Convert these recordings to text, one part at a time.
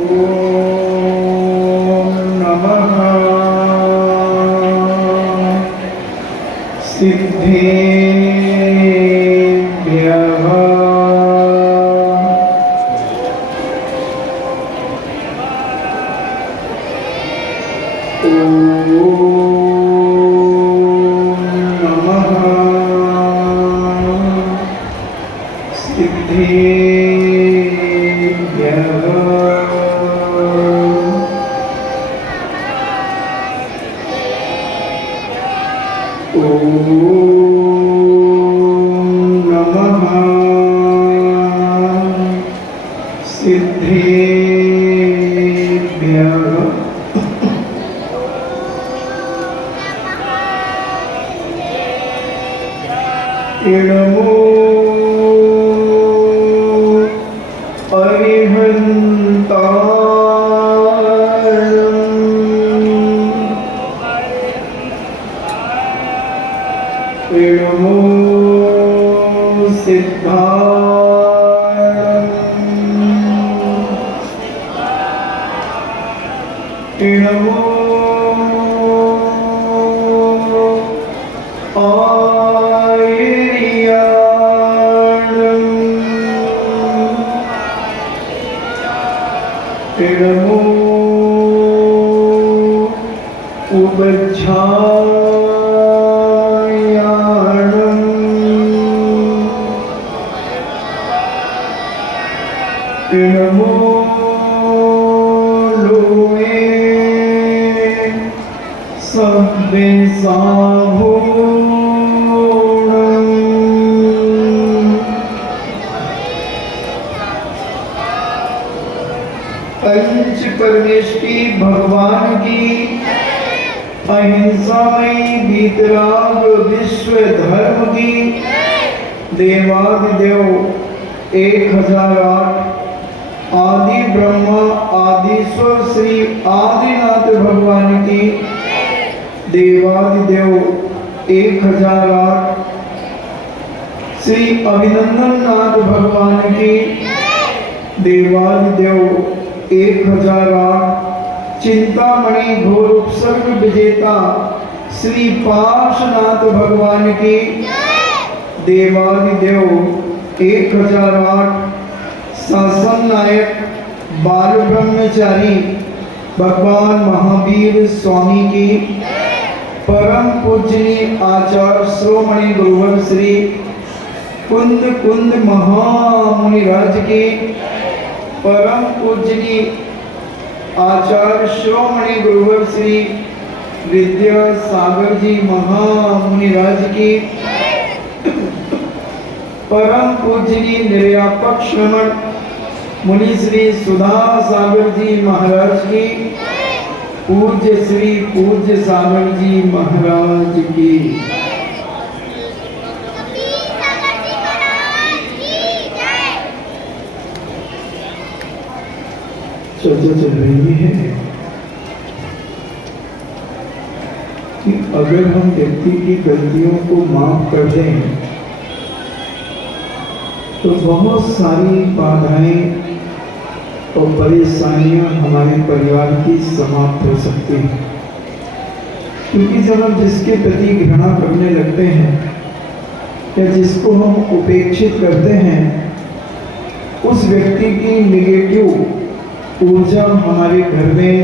ओम नमः सिद्धेभ्यः। ओम नमः सिद्धेभ्यः। ओम नमः सिद्धेभ्यः। इणमो अरिहन्तारम् इणमो सिद्धारम् इणमो इणमो उपध्यायाणम् इणमो लोमे सव्यसाभूणम् पंच परमेष्टि भगवान की अहिंसामयी वीतराग विश्व धर्म की देवादिदेव 1008 आदि ब्रह्मा आदिश्वर श्री आदिनाथ भगवान की देवादिदेव 1008 श्री अभिनंदन नाथ भगवान की देवादिदेव 1008 चिंतामणि घोर उपसर्ग विजेता श्री पार्श्वनाथ भगवान की देवादिदेव 1008 शासन नायक बाल ब्रह्मचारी भगवान महावीर स्वामी की परम पूजनीय आचार्य श्रोमणि गुरुवर श्री कुंद कुंद महामुनिराज की परम पूजनीय आचार्य श्रोमणि गुरुवर श्री विद्यासागर जी महामुनिराज की परम पूजनीय निर्यापक श्रमण मुनि श्री सुधा सागर जी महाराज की पूज्य श्री पूज्य सागर जी महाराज की चर्चा चल रही है कि अगर हम व्यक्ति की गलतियों को माफ कर दें तो बहुत सारी बाधाएं और परेशानियां हमारे परिवार की समाप्त हो सकती हैं। क्योंकि जब हम जिसके प्रति घृणा करने लगते हैं या जिसको हम उपेक्षित करते हैं उस व्यक्ति की नेगेटिव ऊर्जा हमारे घर में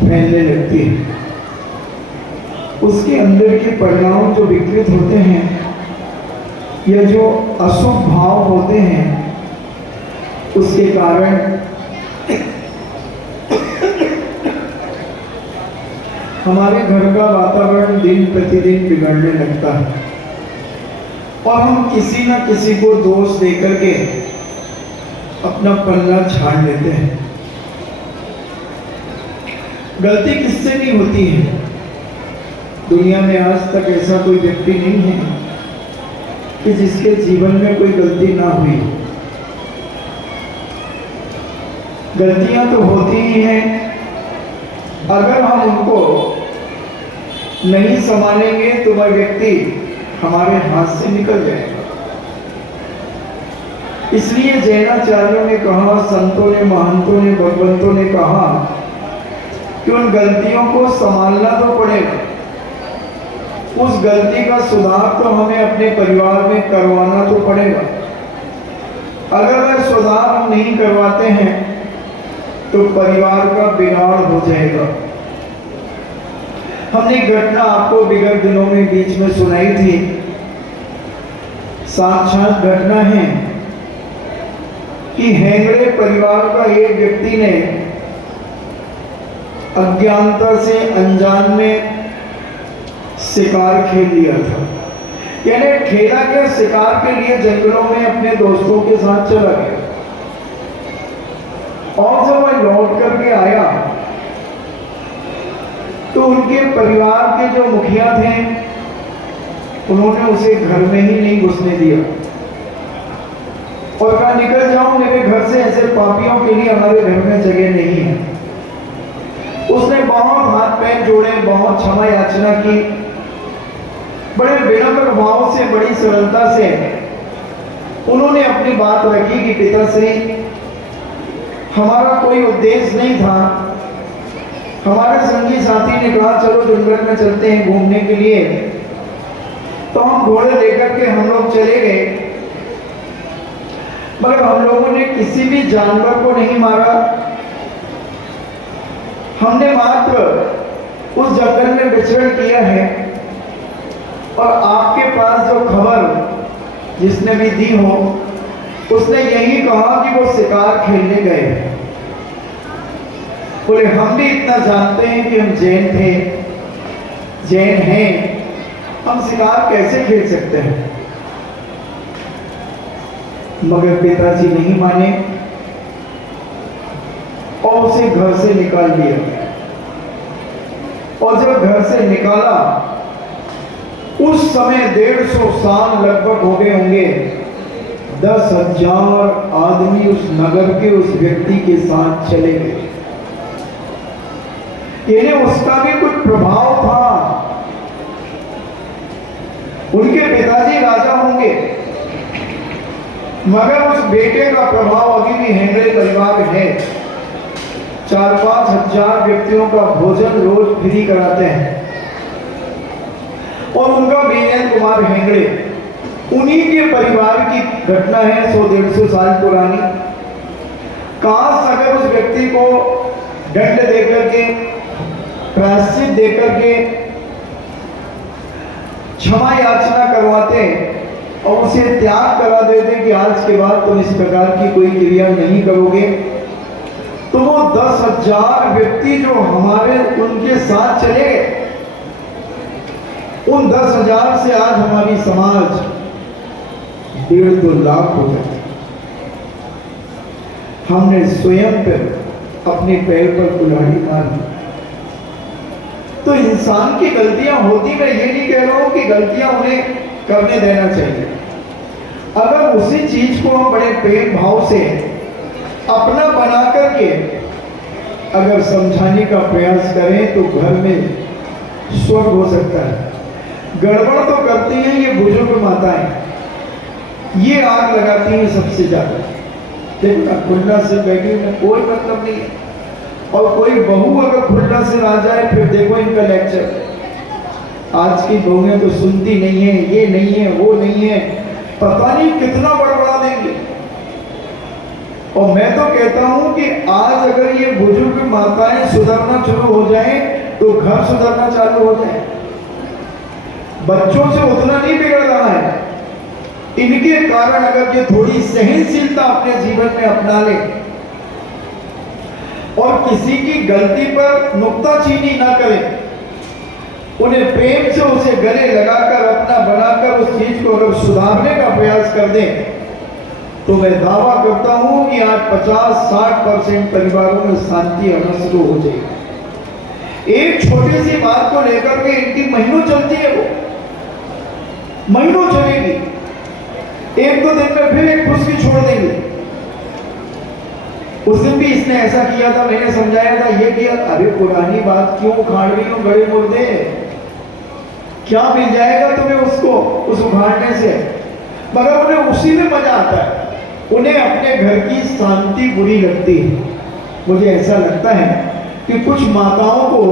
फैलने लगती है। उसके अंदर के परिणाम जो विकृत होते हैं या जो अशुभ भाव होते हैं उसके कारण हमारे घर का वातावरण दिन प्रतिदिन बिगड़ने लगता है और हम किसी न किसी को दोष देकर के अपना पल्ला छाड़ लेते हैं। गलती किससे नहीं होती है? दुनिया में आज तक ऐसा कोई व्यक्ति नहीं है कि जिसके जीवन में कोई गलती ना हुई। गलतियां तो होती ही हैं, अगर हम उनको नहीं संभालेंगे तो वह व्यक्ति हमारे हाथ से निकल जाएगा। इसलिए जैनाचार्यों ने कहा, संतों ने, महंतों ने, भगवत कि उन गलतियों को संभालना तो पड़ेगा, उस गलती का सुधार तो हमें अपने परिवार में करवाना तो पड़ेगा। अगर वह सुधार हम नहीं करवाते हैं तो परिवार का बिगाड़ हो जाएगा। हमने घटना आपको विगत दिनों में बीच में सुनाई थी, साक्षात घटना है कि हेंगड़े परिवार का एक व्यक्ति ने अज्ञानता से अनजान में शिकार खेल लिया था। यानी खेला के शिकार के लिए जंगलों में अपने दोस्तों के साथ चला गया, और जब वह लौट करके आया तो उनके परिवार के जो मुखिया थे उन्होंने उसे घर में ही नहीं घुसने दिया और कहा, निकल जाओ मेरे घर से, ऐसे पापियों के लिए हमारे घर में जगह नहीं है। उसने बहुत हाथ पैर जोड़े, बहुत क्षमा याचना की, बड़े विनम्र भाव से, बड़ी सरलता से उन्होंने अपनी बात रखी कि पिताश्री, हमारा कोई उद्देश्य नहीं था, हमारे संगी साथी ने कहा चलो जंगल में चलते हैं घूमने के लिए, तो हम घोड़े लेकर के हम लोग चले गए, मगर हम लोगों ने किसी भी जानवर को नहीं मारा। हमने मात्र उस जंगल में विचरण किया है और आपके पास जो खबर जिसने भी दी हो उसने यही कहा कि वो शिकार खेलने गए। बोले, हम भी इतना जानते हैं कि हम जैन थे, जैन हैं, हम शिकार कैसे खेल सकते हैं। मगर पिताजी नहीं माने और उसे घर से निकाल दिया। और जब घर से निकाला उस समय 150 साल लगभग हो गए होंगे, 10,000 आदमी उस नगर के उस व्यक्ति के साथ चले गए। यानी उसका भी कुछ प्रभाव था। उनके पिताजी राजा होंगे मगर उस बेटे का प्रभाव अभी भी हेंगड़े परिवार है। 4-5 हजार व्यक्तियों का भोजन रोज फ्री कराते हैं और उनका वीरेंद्र कुमार हेंगड़े उन्हीं के परिवार की घटना है, 100-150 साल पुरानी। काश अगर उस व्यक्ति को दंड देकर के, प्रायश्चित देकर के क्षमा याचना करवाते और उसे त्याग करा देते कि आज के बाद तुम इस प्रकार की कोई क्रिया नहीं करोगे, तो वो 10,000 व्यक्ति जो हमारे उनके साथ चले गए, उन 10,000 से आज हमारी समाज 1.5-2 लाख हो गए। हमने स्वयं पर अपने पैर पर कुल्हाड़ी मार दी। तो इंसान की गलतियां होती, मैं ये नहीं कह रहा हूं कि गलतियां उन्हें करने देना चाहिए। अगर उसी चीज को हम बड़े प्रेम भाव से अपना बना करके अगर समझाने का प्रयास करें तो घर में स्वर्ग हो सकता है। गड़बड़ तो करती हैं ये बुजुर्ग माताएं, ये आग लगाती हैं सबसे ज्यादा। देखो खुल्ला से बैठी में कोई मतलब नहीं है, और कोई बहू अगर खुल्ला से आ जाए फिर देखो इनका लेक्चर। आज की बहुएं तो सुनती नहीं है, ये नहीं है, वो नहीं है, पता नहीं कितना बड़बड़ा देंगे। और मैं तो कहता हूं कि आज अगर ये बुजुर्ग माताएं सुधरना शुरू हो जाएं तो घर सुधरना चालू हो जाए। बच्चों से उतना नहीं बिगड़ रहा है, इनके कारण अगर ये थोड़ी सहनशीलता अपने जीवन में अपना ले और किसी की गलती पर नुक्ताचीनी ना करें, उन्हें प्रेम से उसे गले लगाकर अपना बनाकर उस चीज को अगर सुधारने का प्रयास कर दें, तो मैं दावा करता हूं कि आज 50-60% परिवारों में शांति आना शुरू हो जाएगी। एक छोटी सी बात को लेकर के इनकी महीनों चलती है, वो महीनों चलेगी, 1-2 दिन में फिर एक फुसकी छोड़ देंगे। उस दिन भी इसने ऐसा किया था, मैंने समझाया था, ये किया। अरे पुरानी बात क्यों उखाड़ रही हो बड़े मुर्दे, क्या मिल जाएगा तुम्हें उसको, उस उखाड़ने से। मगर उन्हें उसी में मजा आता है, उन्हें अपने घर की शांति बुरी लगती है। मुझे ऐसा लगता है कि कुछ माताओं को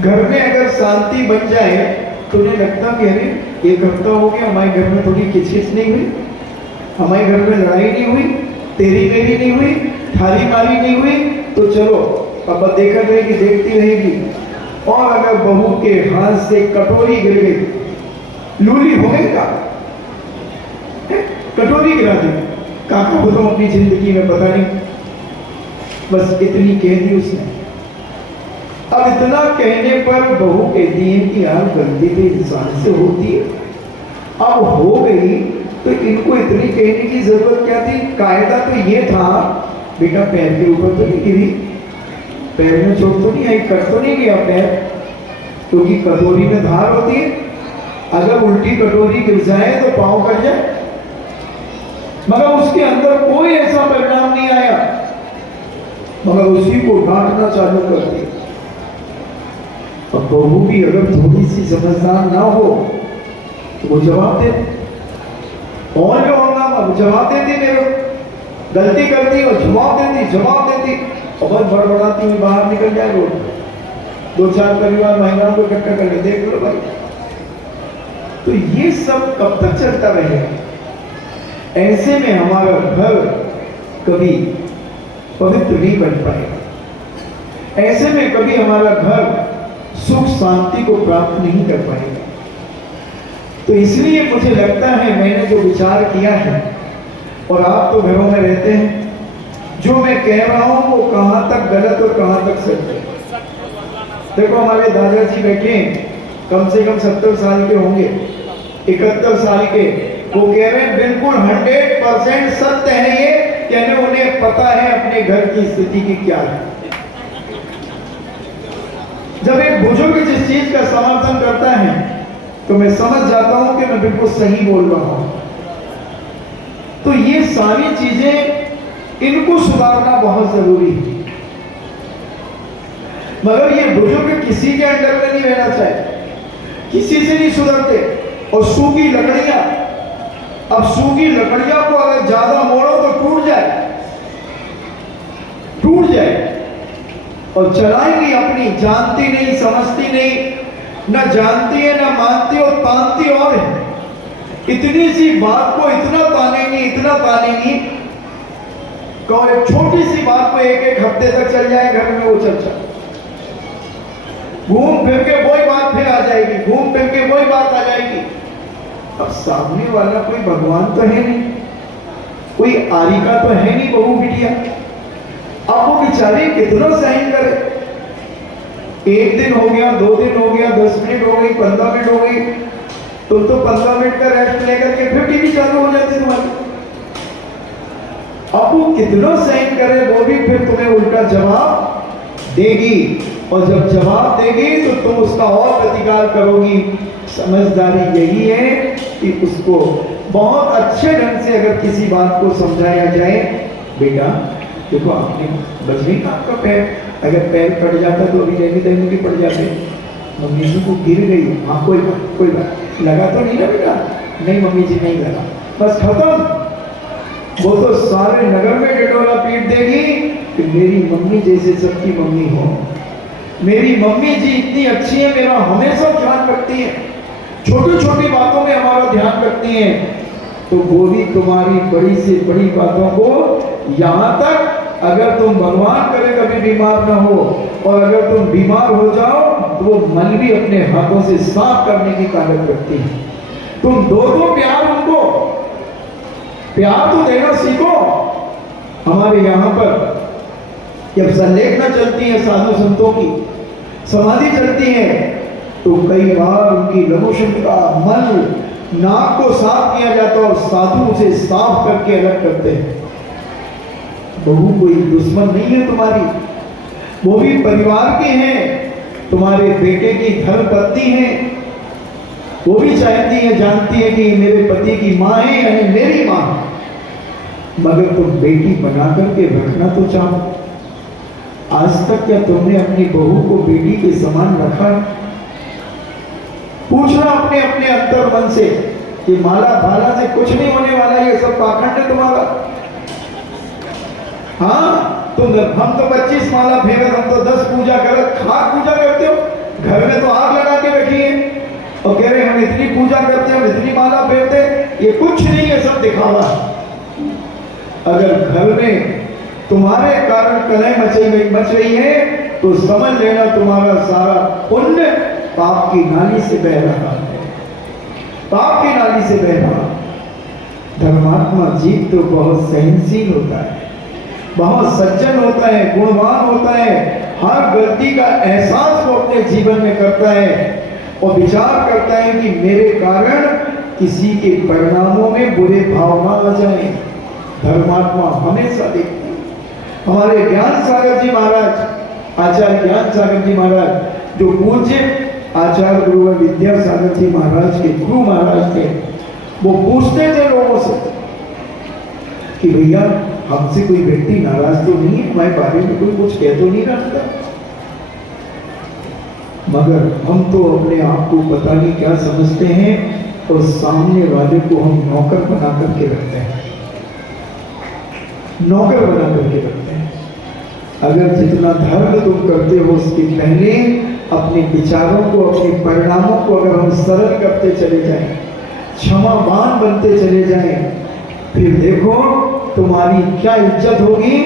घर में अगर शांति बन जाए तो उन्हें लगता कि अरे एक हफ्ता हो गया हमारे घर में थोड़ी किचकिच नहीं हुई, हमारे घर में लड़ाई नहीं हुई, तेरी मेरी नहीं हुई, थारी मारी नहीं हुई, तो चलो अब देखा रहेगी, देखती रहेगी। और अगर बहू के हाथ से कटोरी गिर गई, लूली हो गई का कटोरी गिरा दी, काका हो तो अपनी जिंदगी में पता नहीं, बस इतनी कह दी उसने। अब इतना कहने पर बहू कहती है कि यार गलती तो इंसान से होती है, अब हो गई तो इनको इतनी कहने की जरूरत क्या थी? कायदा तो ये था बेटा पैर के ऊपर तो नहीं गिरी, पैर में चोट तो नहीं आई, कट तो नहीं गया पैर, क्योंकि कटोरी में धार होती है, अगर उल्टी कटोरी गिर जाए तो पांव कट जाए, मगर उसके अंदर कोई ऐसा परिणाम नहीं आया, मगर उसी को डांटना चालू कर दिया। अब बहू भी अगर थोड़ी सी समझदार ना हो तो वो जवाब दे, और जो हंगामा वो जवाब देती, मेरे गलती करती और जवाब देती और बस बड़बड़ाती हुई बाहर निकल जाए रोड, 2-4 परिवार महिलाओं को इकट्ठा कर ले, देख लो भाई। तो ये सब कब तक चलता रहेगा? ऐसे में हमारा घर कभी पवित्र नहीं बन पाएगा, ऐसे में कभी हमारा घर सुख शांति को प्राप्त नहीं कर पाएगा। तो इसलिए मुझे लगता है मैंने जो विचार किया है, और आप तो घरों में रहते हैं, जो मैं कह रहा हूं वो कहां तक गलत और कहां तक सच है। देखो हमारे दादाजी बैठे हैं, कम से कम 70 साल के होंगे, 71 साल के, वो कह रहे हैं बिल्कुल 100% सत्य है ये, कहने उन्हें पता है अपने घर की स्थिति की क्या है। जब एक बुजुर्ग जिस चीज का समर्थन करता है तो मैं समझ जाता हूं कि मैं बिल्कुल सही बोल रहा हूं। तो ये सारी चीजें इनको सुधारना बहुत जरूरी है, मगर ये बुजुर्ग किसी के अंडर में नहीं रहना चाहिए, किसी से नहीं सुधरते। और सूखी लकड़ियां, अब सूखी लकड़ियां को अगर ज्यादा मोड़ो तो टूट जाए और चलाएंगी अपनी, जानती नहीं समझती नहीं, ना जानती है ना मानती और तानती और है। इतनी सी बात को इतना तानेंगी कहो एक छोटी सी बात को एक हफ्ते तक चल जाए घर में वो चर्चा, घूम फिर के वही बात फिर आ जाएगी, घूम फिर के वही बात आ जाएगी। अब सामने वाला कोई भगवान तो है नहीं, कोई आरिका तो है नहीं बहू बिटिया, अब वो बेचारी कितना सहन करे। 1 दिन हो गया, 2 दिन हो गया, 10 मिनट हो गई, 15 मिनट हो गई, तुम तो 15 मिनट का रेस्ट लेकर के फिर टीवी चालू हो जाती तुम्हारी। अब वो कितना सहन करे, वो भी फिर तुम्हें उल्टा जवाब देगी, और जब जवाब देगी तो तुम उसका और प्रतिकार करोगी। समझदारी यही है कि उसको बहुत अच्छे ढंग से अगर किसी बात को समझाया जाए, बेटा देखो आपने बच नहीं आपका पैर, अगर पैर कट जाता तो अभी रहने भी पड़ जाते, मम्मी जी को गिर गई, हाँ कोई बात लगा तो नहीं ना बेटा, नहीं मम्मी जी नहीं लगा, बस खत्म। वो तो सारे नगर में डंडोरा पीट देगी कि मेरी मम्मी जैसे सबकी मम्मी हो, मेरी मम्मी जी इतनी अच्छी है, मेरा हमेशा ध्यान रखती है, छोटी छोटी बातों में हमारा ध्यान रखती है। तो वो भी तुम्हारी बड़ी से बड़ी बातों को, यहाँ तक अगर तुम भगवान करे कभी बीमार ना हो, और अगर तुम बीमार हो जाओ तो वो मल भी अपने हाथों से साफ करने की ताकत रखती है। तुम दो प्यार, उनको प्यार तो देना सीखो। हमारे यहाँ पर जब संलेखना चलती है, साधु संतों की समाधि चलती है, तो कई बार उनकी लघुशंका मल नाक को साफ किया जाता है और साधु उसे साफ करके अलग करते हैं। बहू कोई दुश्मन नहीं है तुम्हारी, वो भी परिवार के हैं, तुम्हारे बेटे की धर्म पत्नी है, वो भी चाहती है, जानती है कि मेरे पति की माँ है यानी मेरी माँ, मगर तुम बेटी बना करके रखना तो चाहो। आज तक क्या तुमने अपनी बहू को बेटी के समान रखा? पूछना अपने अपने अंतर मन से कि माला भाला से कुछ नहीं होने वाला, ये सब पाखंड है तुम्हारा। हाँ, हम तो 25 माला फेरत, हम तो 10 पूजा करत, खाक पूजा करते हो, घर में तो आग लगा के रखी है और कह रहे हम इतनी पूजा करते हैं, इतनी माला फेरते, ये कुछ नहीं है, सब दिखावा। अगर घर में तुम्हारे कारण कलह मच रही है तो समझ लेना तुम्हारा सारा पुण्य पाप की नाली से बह रहा है, पाप की नाली से बह रहा। धर्मात्मा जीव तो बहुत सहनशील होता है, बहुत सज्जन होता है, गुणवान होता है, हर गलती का एहसास वो अपने जीवन में करता है और विचार करता है कि मेरे कारण किसी के परिणामों में बुरे भाव ना आ जाए। धर्मात्मा हमेशा देखते हैं। हमारे ज्ञान सागर जी महाराज, आचार्य ज्ञान सागर जी महाराज, जो पूज्य आचार्य गुरु विद्यासागर जी महाराज के गुरु महाराज थे, वो पूछते थे लोगों से कि भैया हमसे कोई व्यक्ति नाराज तो नहीं है, हमारे बारे में कोई कुछ कह तो नहीं रखता, मगर हम तो अपने आप को पता नहीं क्या समझते हैं और सामने वाले को हम नौकर बना करके रखते हैं, नौकर बना करके रखते हैं। अगर जितना धर्म तुम करते हो उसके पहले अपने विचारों को, अपने परिणामों को अगर हम सरल करते चले जाएं, क्षमावान बनते चले जाएं, फिर देखो तुम्हारी क्या इज्जत होगी।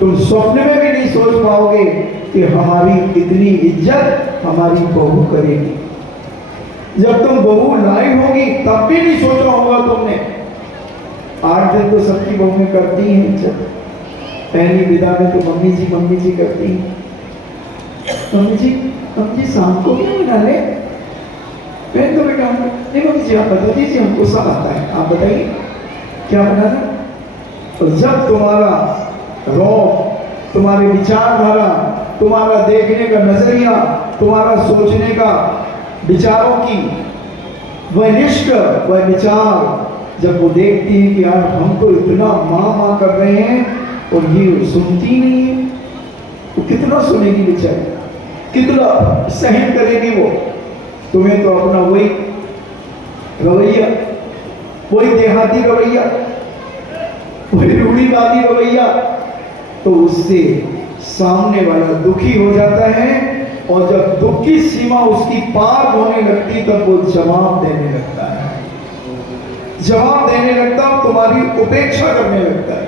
तुम स्वप्न में भी नहीं सोच पाओगे कि हमारी इतनी इज्जत हमारी बहू करेगी। जब तुम बहू लाई होगी तब भी नहीं सोचा होगा तुमने। 8 दिन तो सबकी बहू करती हैं इज्जत, पहली विदा में तो मम्मी जी करती हैं। मम्मी जी शाम को क्या बना ले? मैं तो बेटा नहीं, मम्मी जी आप बता दीजिए, हमको सब आता है, आप बताइए क्या बनाना। तो जब तुम्हारा रौब, तुम्हारी विचारधारा, तुम्हारा देखने का नजरिया, तुम्हारा सोचने का विचारों की वह निष्ठ, वह विचार जब वो देखती है कि यार हम तो इतना माँ कर रहे हैं और ये सुनती नहीं है, तो कितना सुनेगी बेचारी, कितना सहन करेगी वो। तुम्हें तो अपना वही रवैया, वही देहाती रवैया, वही रूढ़िवादी रवैया, तो उससे सामने वाला दुखी हो जाता है और जब दुख की सीमा उसकी पार होने लगती तब वो जवाब देने लगता है, जवाब देने लगता है, तुम्हारी उपेक्षा करने लगता है।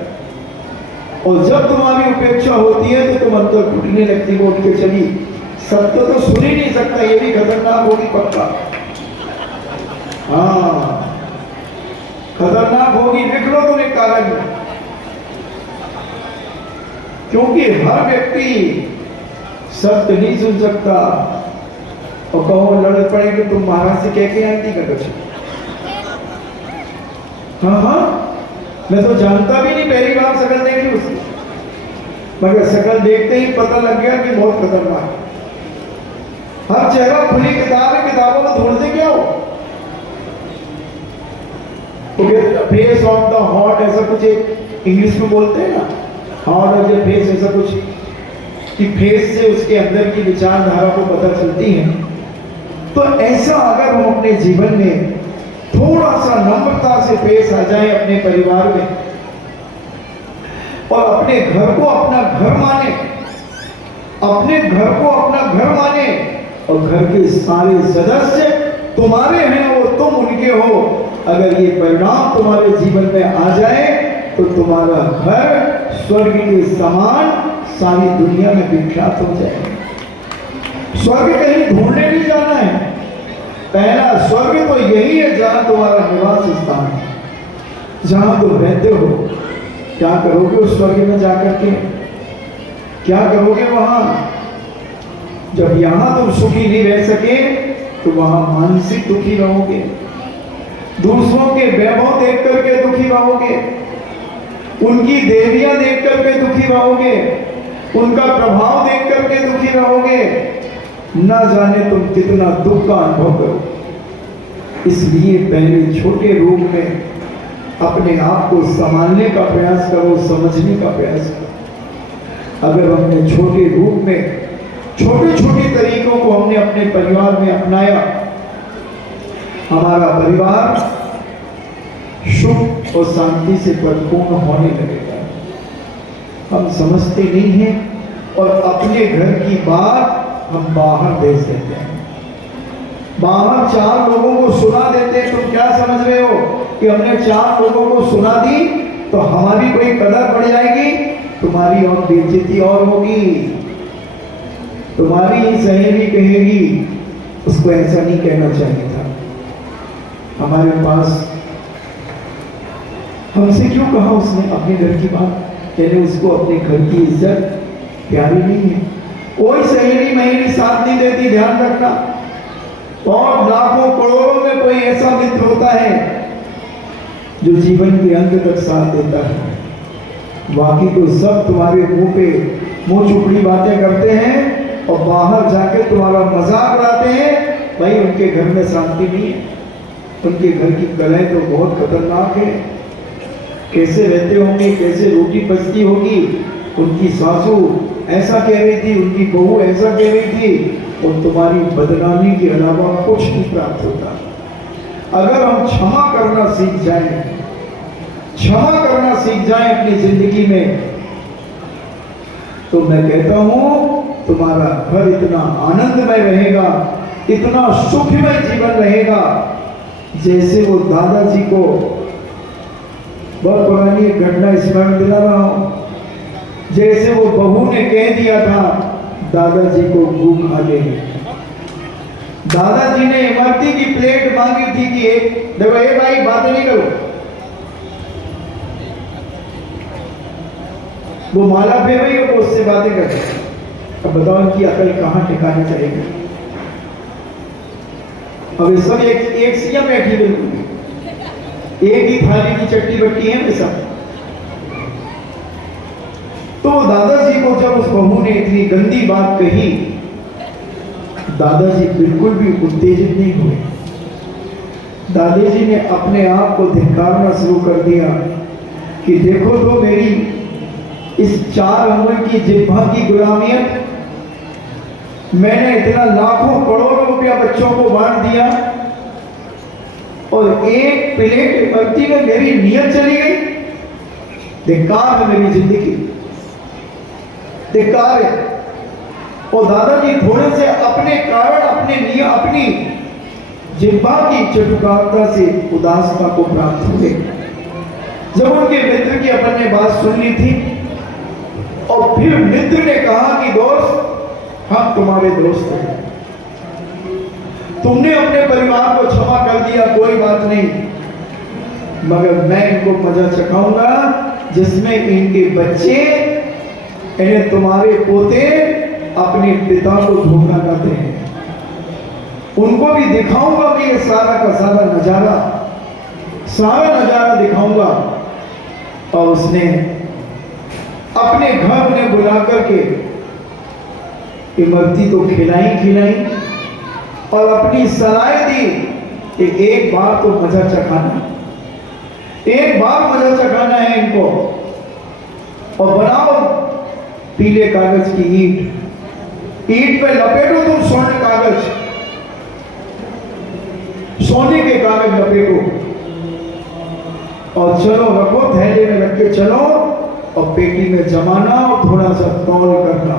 और जब तुम्हारी उपेक्षा होती है तो तुम अंदर घुटने लगती हो, उठ के चली, सत्य तो सुन ही नहीं सकता, ये भी खतरनाक होगी पक्का। हाँ खतरनाक होगी, लिख लो तुम एक कागज में, क्योंकि हर व्यक्ति सत्य नहीं सुन सकता। और कहो लड़ पड़े कि तुम महाराज से कह के आई थी कुछ। हाँ मैं तो जानता भी नहीं, पहली बार शकल देखी उसकी, मगर शकल देखते ही पता लग गया कि बहुत खतरनाक है। हर चेहरा खुली किताब है, किताबों में ढूंढते क्या हो, फेस ऑफ द हॉट ऐसा कुछ इंग्लिश में बोलते हैं ना, हॉट ऑफ द फेस, ऐसा कुछ कि फेस से उसके अंदर की विचारधारा को पता चलती है। तो ऐसा अगर हम अपने जीवन में थोड़ा सा नम्रता से पेश आ जाए अपने परिवार में और अपने घर को अपना घर माने, अपने घर को अपना घर माने और घर के सारे सदस्य तुम्हारे हैं और तुम उनके हो, अगर ये परिणाम तुम्हारे जीवन में आ जाए तो तुम्हारा घर स्वर्ग के समान सारी दुनिया में विख्यात हो जाए। स्वर्ग कहीं ढूंढने नहीं जाना है, पहला स्वर्ग तो यही है जहां तुम्हारा निवास स्थान है, जहां तुम रहते हो। क्या करोगे उस स्वर्ग में जाकर के, क्या करोगे वहां? जब यहां तुम सुखी नहीं रह सके तो वहां मानसिक दुखी रहोगे, दूसरों के वैभव देख करके दुखी रहोगे, उनकी देवियां देख करके दुखी रहोगे, उनका प्रभाव देख करके दुखी रहोगे, ना जाने तुम कितना दुख का अनुभव करो। इसलिए पहले छोटे रूप में अपने आप को संभालने का प्रयास करो, समझने का प्रयास करो। अगर हमने छोटे रूप में छोटे छोटे तरीकों को हमने अपने परिवार में अपनाया, हमारा परिवार सुख और शांति से परिपूर्ण होने लगेगा। हम समझते नहीं हैं और अपने घर की बात हम बाहर भेज देते हैं। बाहर 4 लोगों को सुना देते हैं। तुम क्या समझ रहे हो कि हमने 4 लोगों को सुना दी तो हमारी कोई कदर बढ़ जाएगी? तुम्हारी और बेइज्जती और होगी। तुम्हारी ही सहेली कहेगी उसको ऐसा नहीं कहना चाहिए था। हमारे पास हमसे क्यों कहा उसने अपने घर की बात? कहने उसको अपने घर की इज्जत प्यारी नहीं है। कोई सहेली महेली साथ नहीं देती, ध्यान रखना। और लाखों करोड़ों में कोई ऐसा मित्र होता है जो जीवन के अंत तक साथ देता है। बाकी तो सब तुम्हारे मुंह पे मुंह चुपड़ी बातें करते हैं और बाहर जाके तुम्हारा मजाक उड़ाते हैं। भाई उनके घर में शांति नहीं है। उनके घर की कलह तो बहुत खतरनाक है। कैसे रहते होंगे, कैसे रोटी पचती होगी। उनकी सासू ऐसा कह रही थी, उनकी बहू ऐसा कह रही थी, और तुम्हारी बदनामी के अलावा कुछ नहीं प्राप्त होता। अगर हम क्षमा करना सीख जाएं, क्षमा करना सीख जाएं अपनी जिंदगी में, तो मैं कहता हूं तुम्हारा घर इतना आनंदमय रहेगा, इतना सुखमय जीवन रहेगा। जैसे वो दादाजी को, बहुत पुरानी एक घटना स्मरण दिला रहा हूं, जैसे वो बहू ने कह दिया था दादाजी को भूख आ गई। दादाजी ने इमरती की प्लेट मांगी थी कि एक देखो, ए भाई बात नहीं करो। वो माला पे गई और उससे बातें कर रही। अब बताओ इनकी अकल कहां ठिकाने चलेगी? अब इस वक्त एक सिया बैठी बिल्कुल एक ही थाली की चट्टी बट्टी है मेरे साथ। तो दादाजी को जब उस बहू ने इतनी गंदी बात कही, दादाजी बिल्कुल भी उत्तेजित नहीं हुए। दादाजी ने अपने आप को धिक्कारना शुरू कर दिया कि देखो तो मेरी इस 4 अंगुल की जिह्वा की गुलामियत, मैंने इतना लाखों करोड़ों रुपया बच्चों को बांट दिया और एक प्लेट इमरती में मेरी नियत चली गई। धिक्कार है मेरी जिंदगी, धिक्कार है। और दादाजी थोड़े से अपने कारण अपनी जिह्वा की चटुकारता से उदासता को प्राप्त हुए। जब उनके मित्र की अपन ने बात सुन ली थी और फिर मित्र ने कहा कि दोस्त, हम तुम्हारे दोस्त हैं, तुमने अपने परिवार को क्षमा कर दिया, कोई बात नहीं, मगर मैं इनको मजा चखाऊंगा जिसमें इनके बच्चे, इन्हें तुम्हारे पोते अपने पिता को धोखा करते हैं। उनको भी दिखाऊंगा मैं ये सारा का सारा नजारा दिखाऊंगा। और उसने अपने घर उन्हें बुला करके इमरती तो खिलाई और अपनी सलाह दी कि एक बार तो मजा चखाना, एक बार मजा चखाना है इनको। और बनाओ पीले कागज की ईंट पे लपेटो तुम सोने के कागज लपेटो और चलो, रखो थैले में रख के चलो और पेटी में जमाना और थोड़ा सा तौल करना।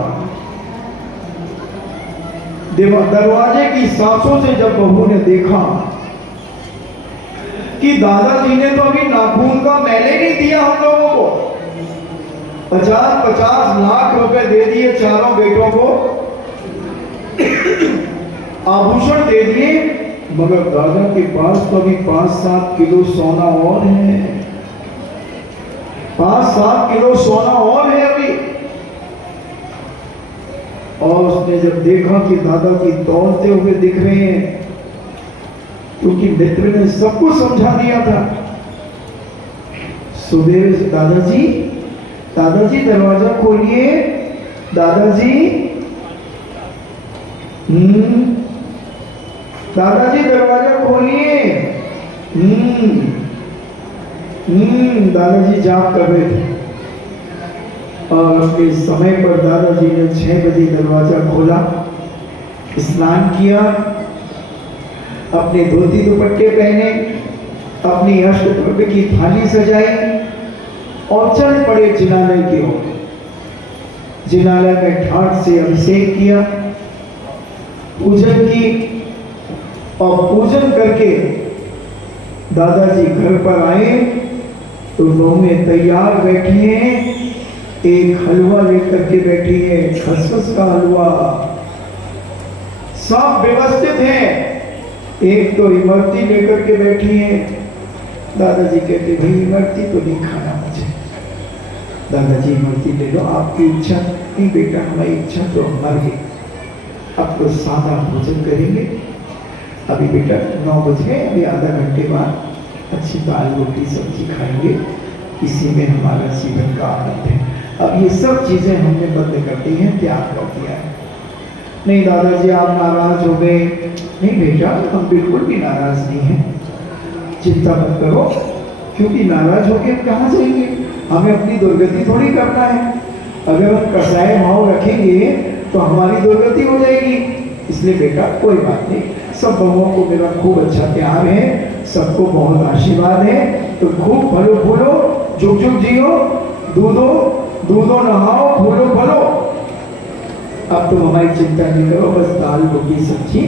दरवाजे की सांसों से जब बहू ने देखा कि दादाजी ने तो अभी नाखून का मैले नहीं दिया हम लोगों को, 50-50 लाख रुपए दे दिए चारों बेटों को, आभूषण दे दिए, मगर दादा के पास तो अभी 5-7 किलो सोना और है, 5-7 किलो सोना और है अभी। और उसने जब देखा कि दादाजी दौड़ते हुए दिख रहे हैं, क्योंकि मित्र ने सब कुछ समझा दिया था, सुबह दादाजी दरवाजा खोलिए, दादाजी दरवाजा खोलिए। दादाजी जाग कर रहे थे और अपने समय पर दादाजी ने 6 बजे दरवाजा खोला, स्नान किया, अपने धोती दुपट्टे पहने, अपनी अष्टद्रव्य की थाली सजाई और चल पड़े जिनालय की ओर। जिनालय में ठाट से अभिषेक किया, पूजन की, और पूजन करके दादाजी घर पर आए तो नौमें तैयार बैठी हैं, एक हलवा लेकर के बैठी है, खसखस का हलवा, सब व्यवस्थित है। एक तो इमरती लेकर के बैठी है। दादाजी कहते भाई इमरती तो नहीं खाना मुझे। दादाजी इमरती ले लो, आपकी इच्छा। नहीं बेटा, हमारी इच्छा तो मर गई, अब तो सादा भोजन करेंगे। अभी बेटा 9 बज गए, अभी आधा घंटे बाद अच्छी दाल रोटी सब्जी खाएंगे, इसी में हमारा जीवन का आनंद है। अब ये सब चीजें हमने बंद कर दी हैं, त्याग कर दिया है। नहीं दादाजी आप नाराज हो गए। नहीं बेटा, हम बिल्कुल भी नाराज नहीं हैं, चिंता मत करो, क्योंकि नाराज होकर हम कहाँ जाएंगे? हमें अपनी दुर्गति थोड़ी करना है। अगर हम कसाय भाव रखेंगे तो हमारी दुर्गति हो जाएगी। इसलिए बेटा कोई बात नहीं, सब बहुओं को मेरा खूब अच्छा प्यार है, सबको बहुत आशीर्वाद है, तो खूब फलो फूलो, जुग जुग जियो, दूधो दूधो नहाओ, फूलो फलो। अब तुम हमारी चिंता नहीं करो, बस दाल रोटी सब्जी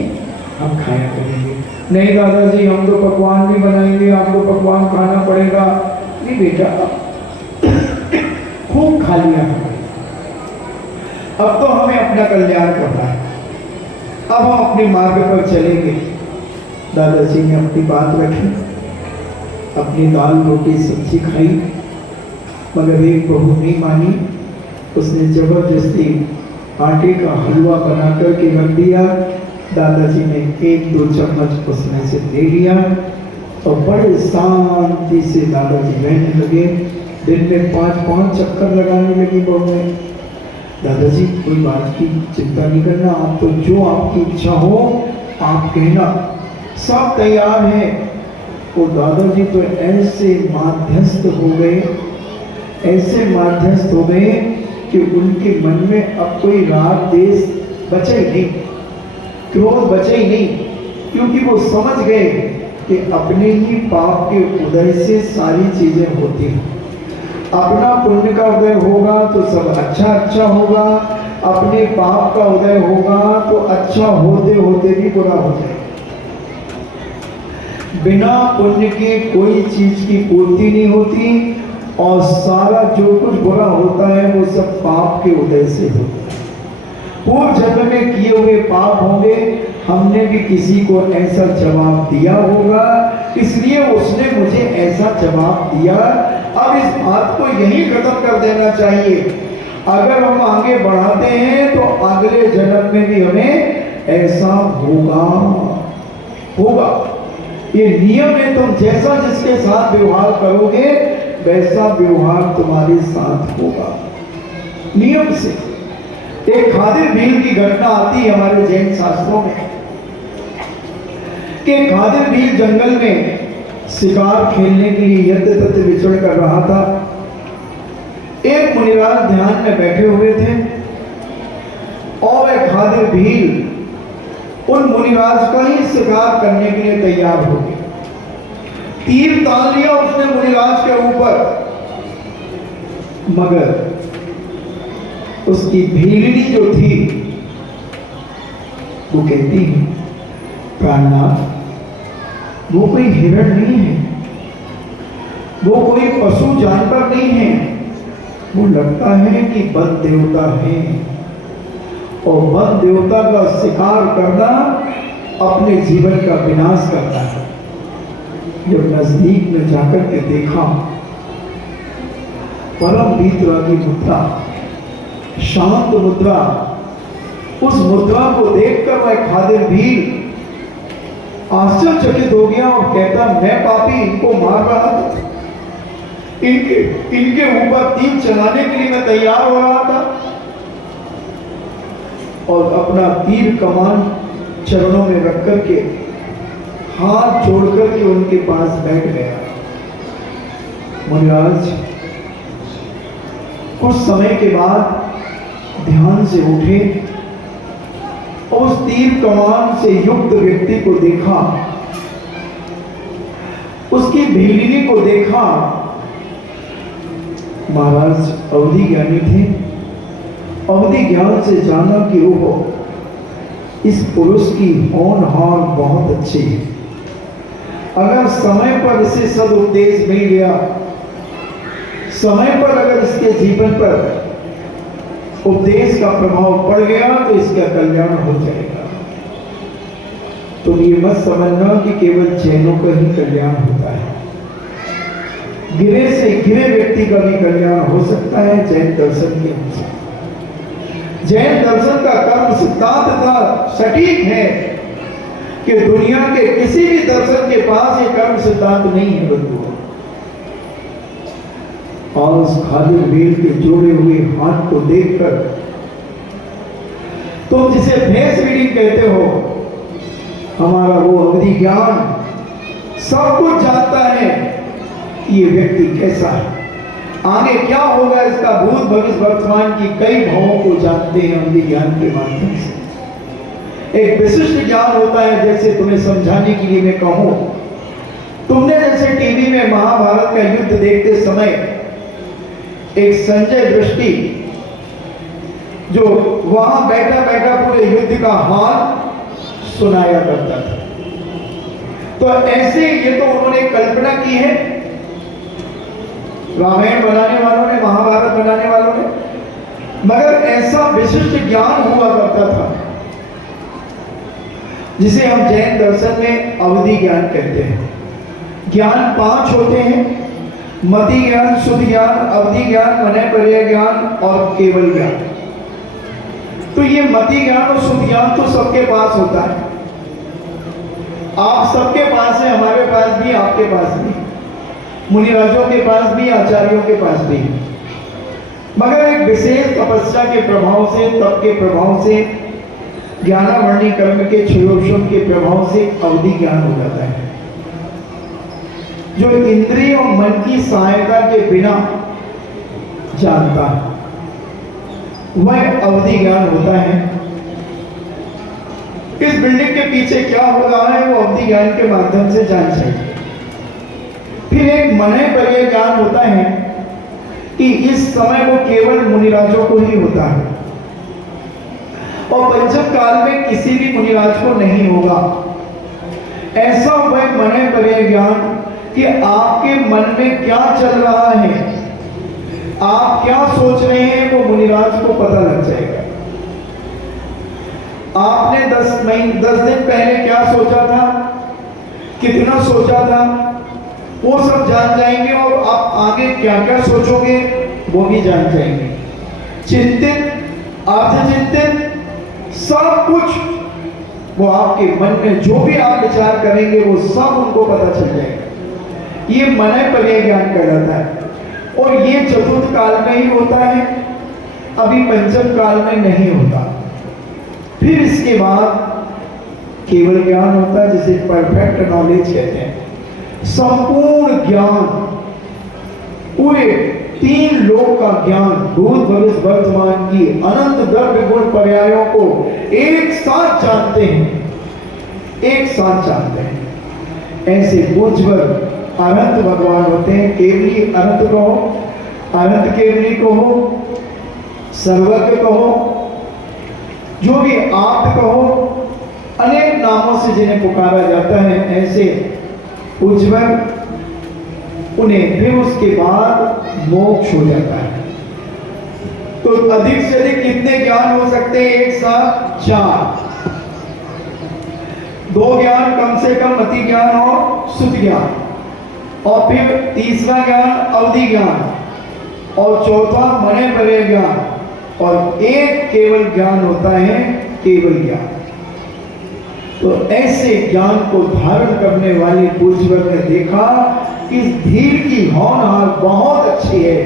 हम खाया करेंगे। नहीं दादाजी, हम तो पकवान भी बनाएंगे, आपको पकवान खाना पड़ेगा। नहीं बेटा, खूब खा लिया हमने, अब तो हमें अपना कल्याण करना है, अब हम अपने मार्ग पर चलेंगे। दादाजी ने अपनी बात रखी, अपनी दाल रोटी सब्जी खाई, मगर एक बहू नहीं मानी। उसने जबरदस्ती आटे का हलवा बना करके रख दिया। दादाजी ने 1-2 चम्मच उसमें से ले लिया और बड़े शांति से दादाजी रहने लगे। दिन में 5-5 चक्कर लगाने लगी बहू में। दादाजी कोई बात की चिंता नहीं करना, आप तो जो आपकी इच्छा हो आप कहना, सब तैयार है। वो दादाजी तो ऐसे माध्यस्थ हो गए, ऐसे माध्यस्थ हो गए कि उनके मन में अब कोई राग देश बचे ही नहीं, क्रोध बचे ही नहीं, क्योंकि वो समझ गए कि अपने ही पाप के उदय से सारी चीजें होती हैं। अपना पुण्य का उदय होगा तो सब अच्छा अच्छा होगा, अपने पाप का उदय होगा तो अच्छा होते होते भी बुरा हो जाएगा। बिना पुण्य के कोई चीज की पूर्ति नहीं होती, और सारा जो कुछ बुरा होता है वो सब पाप के उदय से होता है। पूर्व जन्म में किए हुए पाप होंगे, हमने भी किसी को ऐसा जवाब दिया होगा, इसलिए उसने मुझे ऐसा जवाब दिया। अब इस बात को यही खत्म कर देना चाहिए। अगर हम आगे बढ़ाते हैं तो अगले जन्म में भी हमें ऐसा होगा। ये नियम है, तुम जैसा जिसके साथ व्यवहार करोगे वैसा व्यवहार तुम्हारे साथ होगा, नियम से। एक खादिर भील की घटना आती है हमारे जैन शास्त्रों में कि खादिर भील जंगल में शिकार खेलने के लिए यत्र तत्र विचरण कर रहा था। एक मुनिराज ध्यान में बैठे हुए थे और वह खादिर भील उन मुनिराज का ही शिकार करने के लिए तैयार हो गए। तीर तान लिया उसने मुनिराज के ऊपर, मगर उसकी भीलनी जो थी वो कहती है, प्राणनाथ वो कोई हिरण नहीं है, वो कोई पशु जानवर नहीं है, वो लगता है कि बद देवता है, और बद देवता का शिकार करना अपने जीवन का विनाश करता है। जब नजदीक में जाकर के देखा, परम वीतरागी मुद्रा, शांत मुद्रा, उस मुद्रा को देखकर वह खादिर भील आश्चर्यचकित हो गया और कहता, मैं पापी इनको मार रहा था, इनके ऊपर तीर चलाने के लिए मैं तैयार हो रहा था, और अपना तीर कमान चरणों में रख करके हाथ जोड़ करके उनके पास बैठ गया। मुनिराज कुछ समय के बाद ध्यान से उठे, उस तीर कमान से युक्त व्यक्ति को देखा, उसकी भीलनी को देखा। महाराज अवधि ज्ञानी थे अवधि ज्ञान से जाना कि वो इस पुरुष की होनहार बहुत अच्छी है। अगर समय पर इसे सदुपदेश मिल गया, समय पर अगर इसके जीवन पर उपदेश का प्रभाव पड़ गया तो इसका कल्याण हो जाएगा। तो ये मत समझना कि केवल जैनों का ही कल्याण होता है। गिरे से गिरे व्यक्ति का भी कल्याण हो सकता है जैन दर्शन के अनुसार। जैन दर्शन का कर्म सिद्धांत था सटीक है कि दुनिया के किसी भी दर्शन के पास ये कर्म सिद्धांत नहीं है बंधुओं। और उस खादिर बेल के जोड़े हुए हाथ को देखकर तुम जिसे फेस रीडिंग कहते हो, हमारा वो अवधि ज्ञान सब कुछ जानता है कि ये व्यक्ति कैसा है, आगे क्या होगा, इसका भूत भविष्य वर्तमान की कई भावों को जानते हैं अवधि ज्ञान के माध्यम से। एक विशिष्ट ज्ञान होता है, जैसे तुम्हें समझाने के लिए मैं कहूं, तुमने जैसे टीवी में महाभारत का युद्ध देखते समय एक संजय दृष्टि जो वहां बैठा बैठा पूरे युद्ध का हाल सुनाया करता था, तो ऐसे ये तो उन्होंने कल्पना की है, रामायण बनाने वालों ने, महाभारत बनाने वालों ने, मगर ऐसा विशिष्ट ज्ञान हुआ करता था जिसे हम जैन दर्शन में अवधि ज्ञान कहते हैं। ज्ञान 5 होते हैं: मति ज्ञान, शुद्ध ज्ञान, अवधि ज्ञान, मनयपर्यय ज्ञान और केवल ज्ञान। तो ये मति ज्ञान और शुद्ध ज्ञान तो सबके पास होता है, आप सबके पास है, हमारे पास भी, आपके पास भी, मुनिराजों के पास भी, आचार्यों के पास भी। मगर एक विशेष तपस्या के प्रभाव से, तप के प्रभाव से, ज्ञानावर्णी कर्म के क्षयोषम के प्रभाव से अवधि ज्ञान हो जाता है, जो इंद्रिय और मन की सहायता के बिना जानता है, वह अवधि ज्ञान होता है। इस बिल्डिंग के पीछे क्या हो रहा है वो अवधि ज्ञान के माध्यम से जान चाहिए। फिर एक मनयपर्यय ज्ञान होता है कि इस समय वो केवल मुनिराजों को ही होता है और पंचम काल में किसी भी मुनिराज को नहीं होगा। ऐसा वह मनयपर्यय ज्ञान कि आपके मन में क्या चल रहा है, आप क्या सोच रहे हैं, वो मुनिराज को पता लग जाएगा। आपने 10 दिन पहले क्या सोचा था, कितना सोचा था, वो सब जान जाएंगे और आप आगे क्या क्या सोचोगे वो भी जान जाएंगे। चिंतित, अर्धचिंतित, सब कुछ वो आपके मन में जो भी आप विचार करेंगे वो सब उनको पता चल जाएगा। ये मनयपर्यय ज्ञान कहलाता है और ये चतुर्थ काल में ही होता है, अभी पंचम काल में नहीं होता। फिर इसके बाद केवल ज्ञान होता है जिसे परफेक्ट नॉलेज कहते हैं, संपूर्ण ज्ञान, पूरे 3 लोक का ज्ञान, भूत भविष्य वर्तमान की अनंत द्रव्य गुण पर्यायों को एक साथ जानते हैं, एक साथ जानते हैं। ऐसे पूज्यवर अनंत भगवान होते हैं। केवली अनंत कहो, अनंत केवली कहो, सर्वज्ञ कहो, जो भी आप कहो, अनेक नामों से जिन्हें पुकारा जाता है, ऐसे पूज्यवर, उन्हें फिर उसके बाद मोक्ष हो जाता है। तो अधिक से अधिक कितने ज्ञान हो सकते हैं एक साथ? 4। 2 ज्ञान कम से कम मति ज्ञान और शुद्ध ज्ञान, और फिर तीसरा ज्ञान अवधि ज्ञान, और चौथा मनयपर्यय ज्ञान, और एक केवल ज्ञान होता है केवल ज्ञान। तो ऐसे ज्ञान को धारण करने वाले पूज्यवर ने देखा कि इस धीर की होनहार बहुत अच्छी है।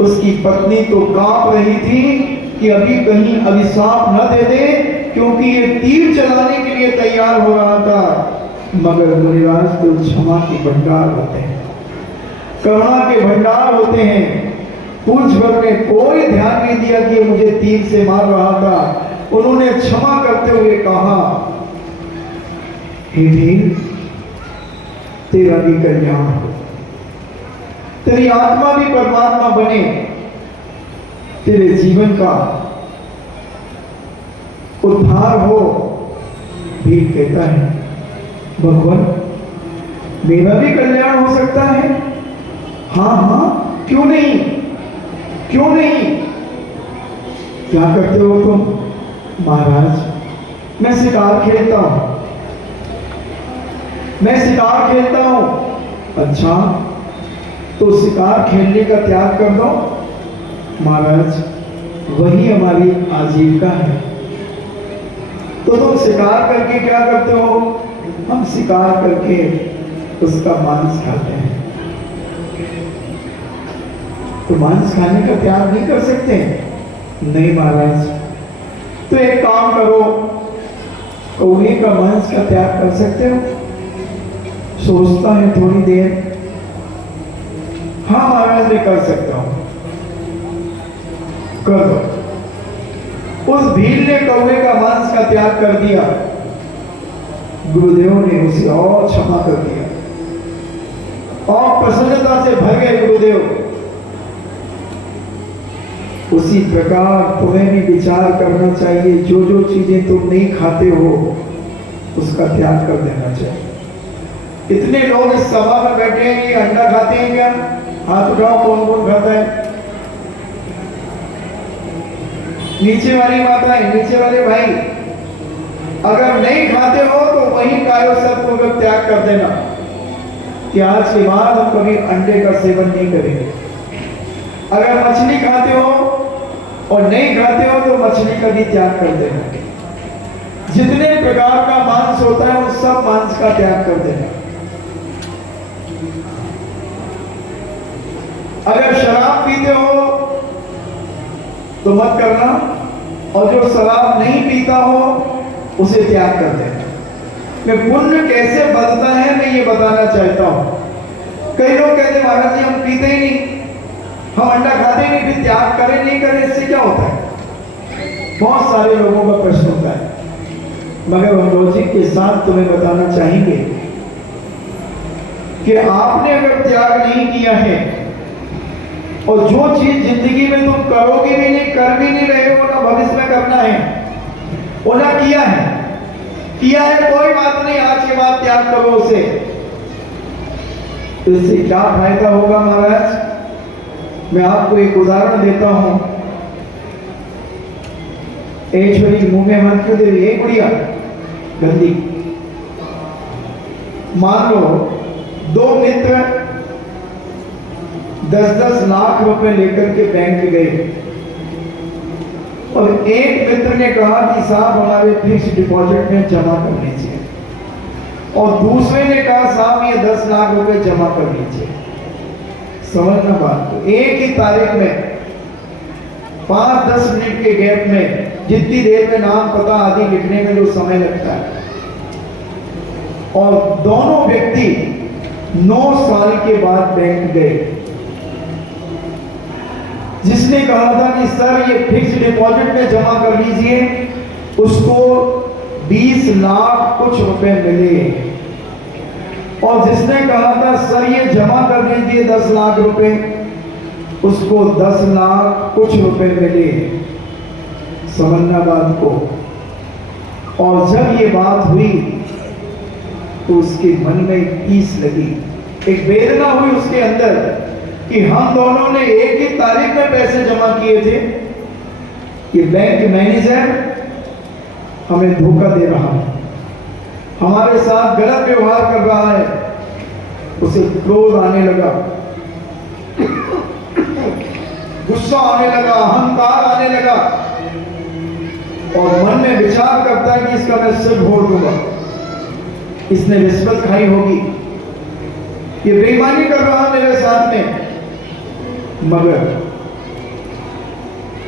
उसकी पत्नी तो कांप रही थी कि अभी कहीं अभिशाप न दे दे, क्योंकि ये तीर चलाने के लिए तैयार हो रहा था। मगर मुनिराज तो क्षमा के भंडार होते हैं, करुणा के भंडार होते हैं। पूज्यवर ने कोई ध्यान नहीं दिया कि मुझे तीर से मार रहा था। उन्होंने क्षमा करते हुए कहा, हे धीर, तेरा भी कल्याण हो, तेरी आत्मा भी परमात्मा बने, तेरे जीवन का उद्धार हो। भीड़ कहता है भगवान मेरा भी कल्याण हो सकता है। हाँ हाँ क्यों नहीं, क्यों नहीं। क्या करते हो तुम? महाराज मैं शिकार खेलता हूं, मैं शिकार खेलता हूं। अच्छा तो शिकार खेलने का त्याग कर दो। महाराज वही हमारी आजीविका है। तो तुम शिकार करके क्या करते हो? हम शिकार करके उसका मांस खाते हैं। तो मांस खाने का त्याग नहीं कर सकते? नहीं महाराज। तो एक काम करो, कौवे का मांस का त्याग कर सकते हो? सोचता है थोड़ी देर। हाँ महाराज मैं कर सकता हूं। कर दो। उस भील ने कौवे का मांस का त्याग कर दिया। गुरुदेव ने उसे और क्षमा कर दिया और प्रसन्नता से भर गए गुरुदेव। उसी प्रकार तुम्हें भी विचार करना चाहिए, जो जो चीजें तुम नहीं खाते हो उसका त्याग कर देना चाहिए। इतने लोग इस सभा में बैठे हैं, ये अंडा खाते हैं क्या? हाथ उठाओ कौन कौन खाता है? नीचे वाली माताएं, नीचे वाले भाई, अगर नहीं खाते हो तो वही कायो सबको अगर त्याग कर देना कि आज के बाद हम कभी अंडे का सेवन नहीं करेंगे। अगर मछली खाते हो और नहीं खाते हो तो मछली का भी त्याग कर देना। जितने प्रकार का मांस होता है उस सब मांस का त्याग कर देना। अगर शराब पीते हो तो मत करना, और जो शराब नहीं पीता हो उसे त्याग कर देना। मैं पुण्य कैसे बढ़ता है मैं ये बताना चाहता हूं। कई लोग कहते हैं महाराज जी हम पीते ही नहीं, हम अंडा खाते ही नहीं, फिर त्याग करें नहीं करें इससे क्या होता है? बहुत सारे लोगों का प्रश्न होता है। मगर हम लॉजिक के साथ तुम्हें बताना चाहेंगे कि आपने अगर त्याग नहीं किया है और जो चीज जिंदगी में तुम करोगे भी नहीं, कर भी नहीं रहे हो, ना भविष्य में करना है, वो ना किया है, किया है कोई बात नहीं, आज के बाद त्याग करो उसे। तो इससे क्या फायदा होगा महाराज? मैं आपको एक उदाहरण देता हूं। ऐश्वरी मुंह में हाथ क्यों दे रही है? गुड़िया गंदी। मान लो दो मित्र 10-10 लाख रुपए लेकर के बैंक गए और एक मित्र ने कहा कि साहब हमारे फिक्स डिपॉजिट में जमा कर लीजिए, और दूसरे ने कहा साहब ये 10 लाख रुपए जमा कर लीजिए। समझना बात को। एक ही तारीख में 5-10 मिनट के गैप में, जितनी देर में नाम पता आदि लिखने में जो समय लगता है, और दोनों व्यक्ति 9 साल के बाद बैंक गए। जिसने कहा था कि सर ये फिक्स डिपॉजिट में जमा कर लीजिए, उसको 20 लाख कुछ रुपए मिले, और जिसने कहा था सर ये जमा कर लीजिए 10 लाख रुपए, उसको 10 लाख कुछ रुपए मिले। समझना बात को। और जब ये बात हुई तो उसके मन में टीस लगी, एक वेदना हुई उसके अंदर कि हम दोनों ने एक ही तारीख में पैसे जमा किए थे, ये बैंक मैनेजर हमें धोखा दे रहा है, हमारे साथ गलत व्यवहार कर रहा है। उसे क्रोध आने लगा, गुस्सा आने लगा, अहंकार आने लगा, और मन में विचार करता है कि इसका मैं सिर फोड़ दूंगा, इसने रिश्वत खाई होगी, ये बेईमानी कर रहा मेरे साथ में। मगर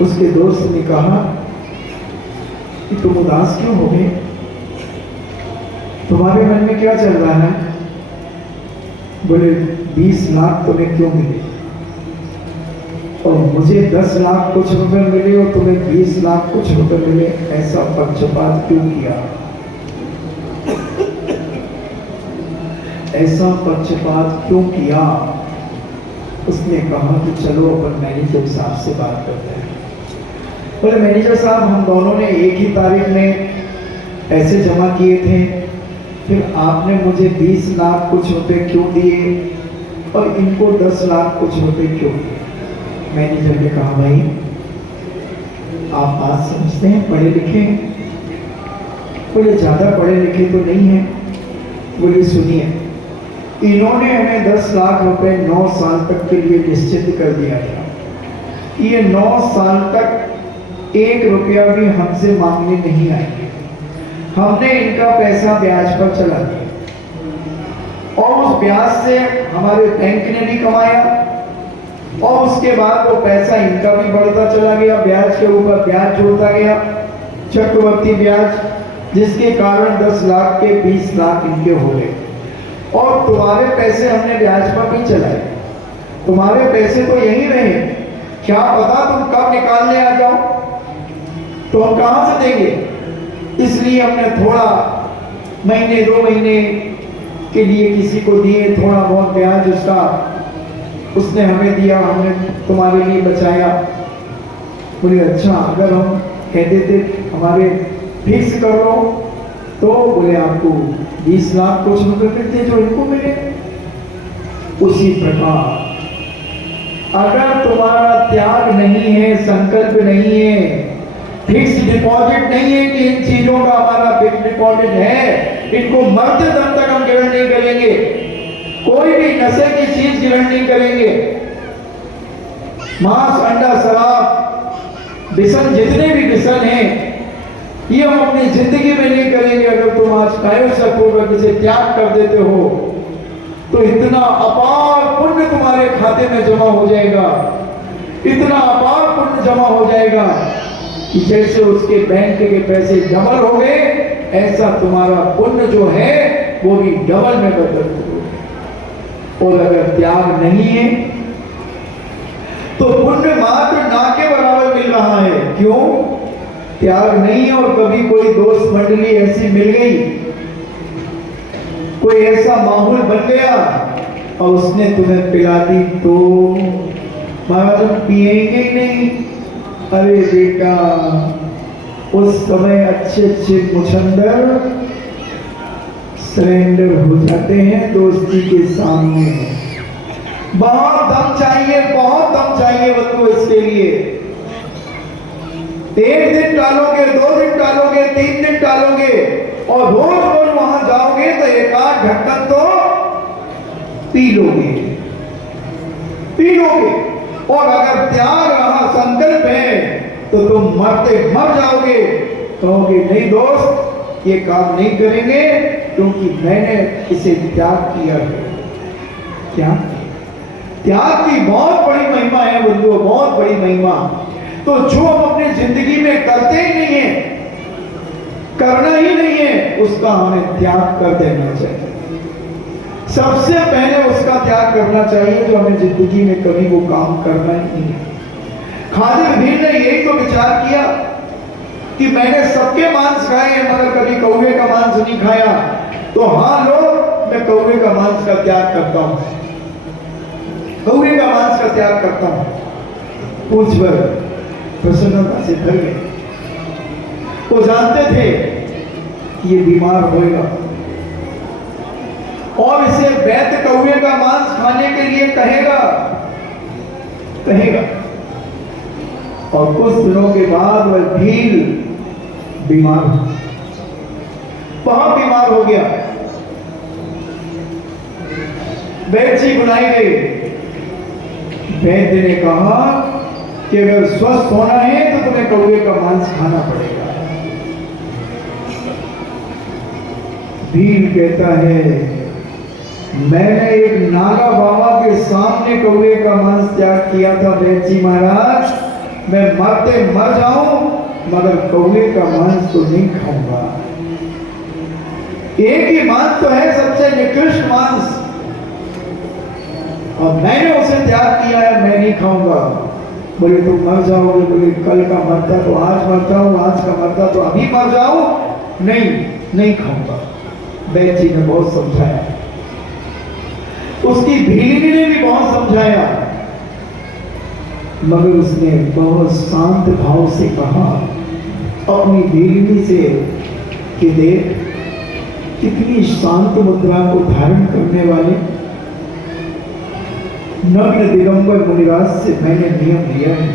उसके दोस्त ने कहा कि तुम उदास क्यों हो गए, तुम्हारे मन में क्या चल रहा है? बोले 20 लाख तुम्हें क्यों मिले, और मुझे 10 लाख कुछ रुपए मिले और तुम्हें 20 लाख कुछ रुपए मिले, ऐसा पक्षपात क्यों किया? ऐसा पक्षपात क्यों किया? उसने कहा कि चलो अपन मैनेजर साहब से बात करते हैं। बोले मैनेजर साहब हम दोनों ने एक ही तारीख में पैसे जमा किए थे, फिर आपने मुझे 20 लाख कुछ रुपए क्यों दिए और इनको 10 लाख कुछ रुपए क्यों दिए? मैनेजर ने कहा भाई आप बात समझते हैं, पढ़े लिखे हैं? बोले ज़्यादा पढ़े लिखे तो नहीं है। बोले सुनिए, इन्होंने हमें 10 लाख रुपए 9 साल तक के लिए निश्चित कर दिया था। ये 9 साल तक 1 रुपया भी हमसे मांगने नहीं आएंगे। हमने इनका पैसा ब्याज पर चला दिया और उस ब्याज से हमारे बैंक ने भी कमाया और उसके बाद वो पैसा इनका भी बढ़ता चला गया, ब्याज के ऊपर ब्याज जोड़ता गया, चक्रवर्ती ब्याज, जिसके कारण 10 लाख के 20 लाख इनके हो गए। और तुम्हारे पैसे हमने ब्याज पर भी चलाए, तुम्हारे पैसे तो यही रहे, क्या पता तुम कब निकालने आ जाओ, तो हम कहां से देंगे? इसलिए हमने थोड़ा महीने 2 महीने के लिए किसी को दिए, थोड़ा बहुत ब्याज उसका उसने हमें दिया, हमने तुम्हारे लिए बचाया। बोले अच्छा, अगर हम कह देते हमारे फिक्स कर लो तो बोले आपको 20 लाख कुछ रुपए मिलते जो इनको मिले। उसी प्रकार अगर तुम्हारा त्याग नहीं है, संकल्प नहीं है, फिक्स डिपॉजिट नहीं है कि इन चीजों का हमारा फिक्स डिपॉजिट है, इनको मरते दम तक हम ग्रहण नहीं करेंगे, कोई भी नशे की चीज ग्रहण नहीं करेंगे, मांस अंडा शराब व्यसन जितने भी व्यसन हैं ये हम अपनी जिंदगी में नहीं करेंगे। अगर तुम आज कायरपूर्वक इसे त्याग कर देते हो तो इतना अपार पुण्य तुम्हारे खाते में जमा हो जाएगा, इतना अपार पुण्य जमा हो जाएगा कि जैसे उसके बैंक के पैसे डबल हो गए, ऐसा तुम्हारा पुण्य जो है वो भी डबल में बदल हो। और अगर त्याग नहीं है तो पुण्य मात्र ना के बराबर मिल रहा है। क्यों? त्याग नहीं है। और कभी कोई दोस्त मंडली ऐसी मिल गई, कोई ऐसा माहौल बन गया और उसने तुम्हें पिला दी तो महाराज हम पिएंगे ही नहीं। अरे बेटा, उस समय अच्छे अच्छे मुछंदर सरेंडर हो जाते हैं दोस्ती के सामने। बहुत दम चाहिए, बहुत दम चाहिए बंधु इसके लिए। 1 दिन टालोगे, 2 दिन टालोगे, 3 दिन टालोगे और रोज रोज वहां जाओगे तो 1-8 ढक्कन तो पी लोगे, पी लोगे। और अगर त्याग रहा, संकल्प है, तो तुम मरते मर जाओगे, कहोगे नहीं दोस्त ये काम नहीं करेंगे क्योंकि मैंने इसे त्याग किया है। क्या त्याग की बहुत बड़ी महिमा है बंधुओं, बहुत बड़ी महिमा। तो जो हम अपनी जिंदगी में करते ही नहीं है, करना ही नहीं है, उसका हमें त्याग कर देना चाहिए। सबसे पहले उसका त्याग करना चाहिए जो हमें जिंदगी में कभी वो काम करना ही नहीं है। खादिर भील ने यही तो विचार किया कि मैंने सबके मांस खाए हैं मगर कभी कौवे का मांस नहीं खाया, तो हाँ लो मैं कौवे का मांस का त्याग करता हूं, कौवे का मांस का त्याग करता हूं। पूछ भर प्रसन्नता से भर गए। वो जानते थे ये बीमार होएगा और इसे वैद्य कौवे का मांस खाने के लिए कहेगा। और कुछ दिनों के बाद वह भील बीमार, बहुत बीमार हो गया। वैद्य बुलाई गई। वैद्य ने कहा कि अगर स्वस्थ होना है तो तुम्हें कौवे का मांस खाना पड़ेगा। भील कहता है मैंने एक नागा बाबा के सामने कौवे का मांस त्याग किया था वैद्य जी महाराज, मैं मरते मर जाऊं मगर कौवे का मांस तो नहीं खाऊंगा। एक ही मांस तो है सबसे निकृष्ट मांस और मैंने उसे त्याग किया है, मैं नहीं खाऊंगा। बोले तुम मर जाओगे? बोले कल का मरता तो आज मर जाऊं, आज का मरता तो अभी मर जाऊं, नहीं खाऊंगा। वैद्य जी ने बहुत समझाया, उसकी भीलनी ने भी बहुत समझाया, मगर उसने बहुत शांत भाव से कहा अपनी बेलनी से कि देख कितनी शांत मुद्रा को धारण करने वाले नग्न दिगंबर मुनिराज से मैंने नियम लिया है,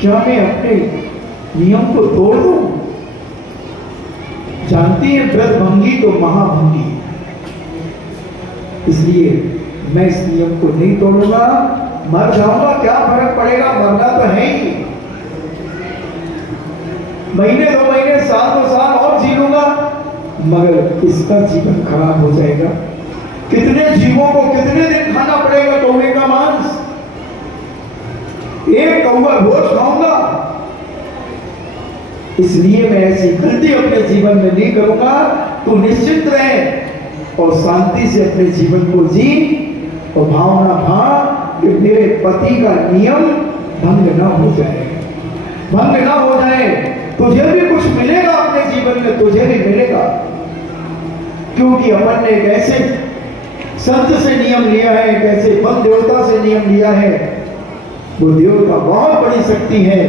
क्या मैं अपने नियम को तोड़ दूं? जानती है व्रतभंगी तो महाभंगी, इसलिए मैं इस नियम को नहीं तोड़ूंगा। मर जाऊंगा क्या फर्क पड़ेगा, मरना तो है ही। महीने 2 महीने साल 2 साल और जी लूंगा, मगर इसका जीवन खराब हो जाएगा। कितने जीवों को कितने दिन खाना पड़ेगा कौवे का मांस? एक कौवा रोज खाऊंगा, इसलिए मैं ऐसी गलती अपने जीवन में नहीं करूंगा। तू निश्चित रहे और शांति से अपने जीवन को जी और भावना भाव कि मेरे पति का नियम भंग ना हो जाए, भंग ना हो जाए। तुझे भी कुछ मिलेगा अपने जीवन में, तुझे भी मिलेगा, क्योंकि अपन ने एक ऐसे संत से नियम लिया है, एक ऐसे बल देवता से नियम लिया है। वो देवता बहुत बड़ी शक्ति है।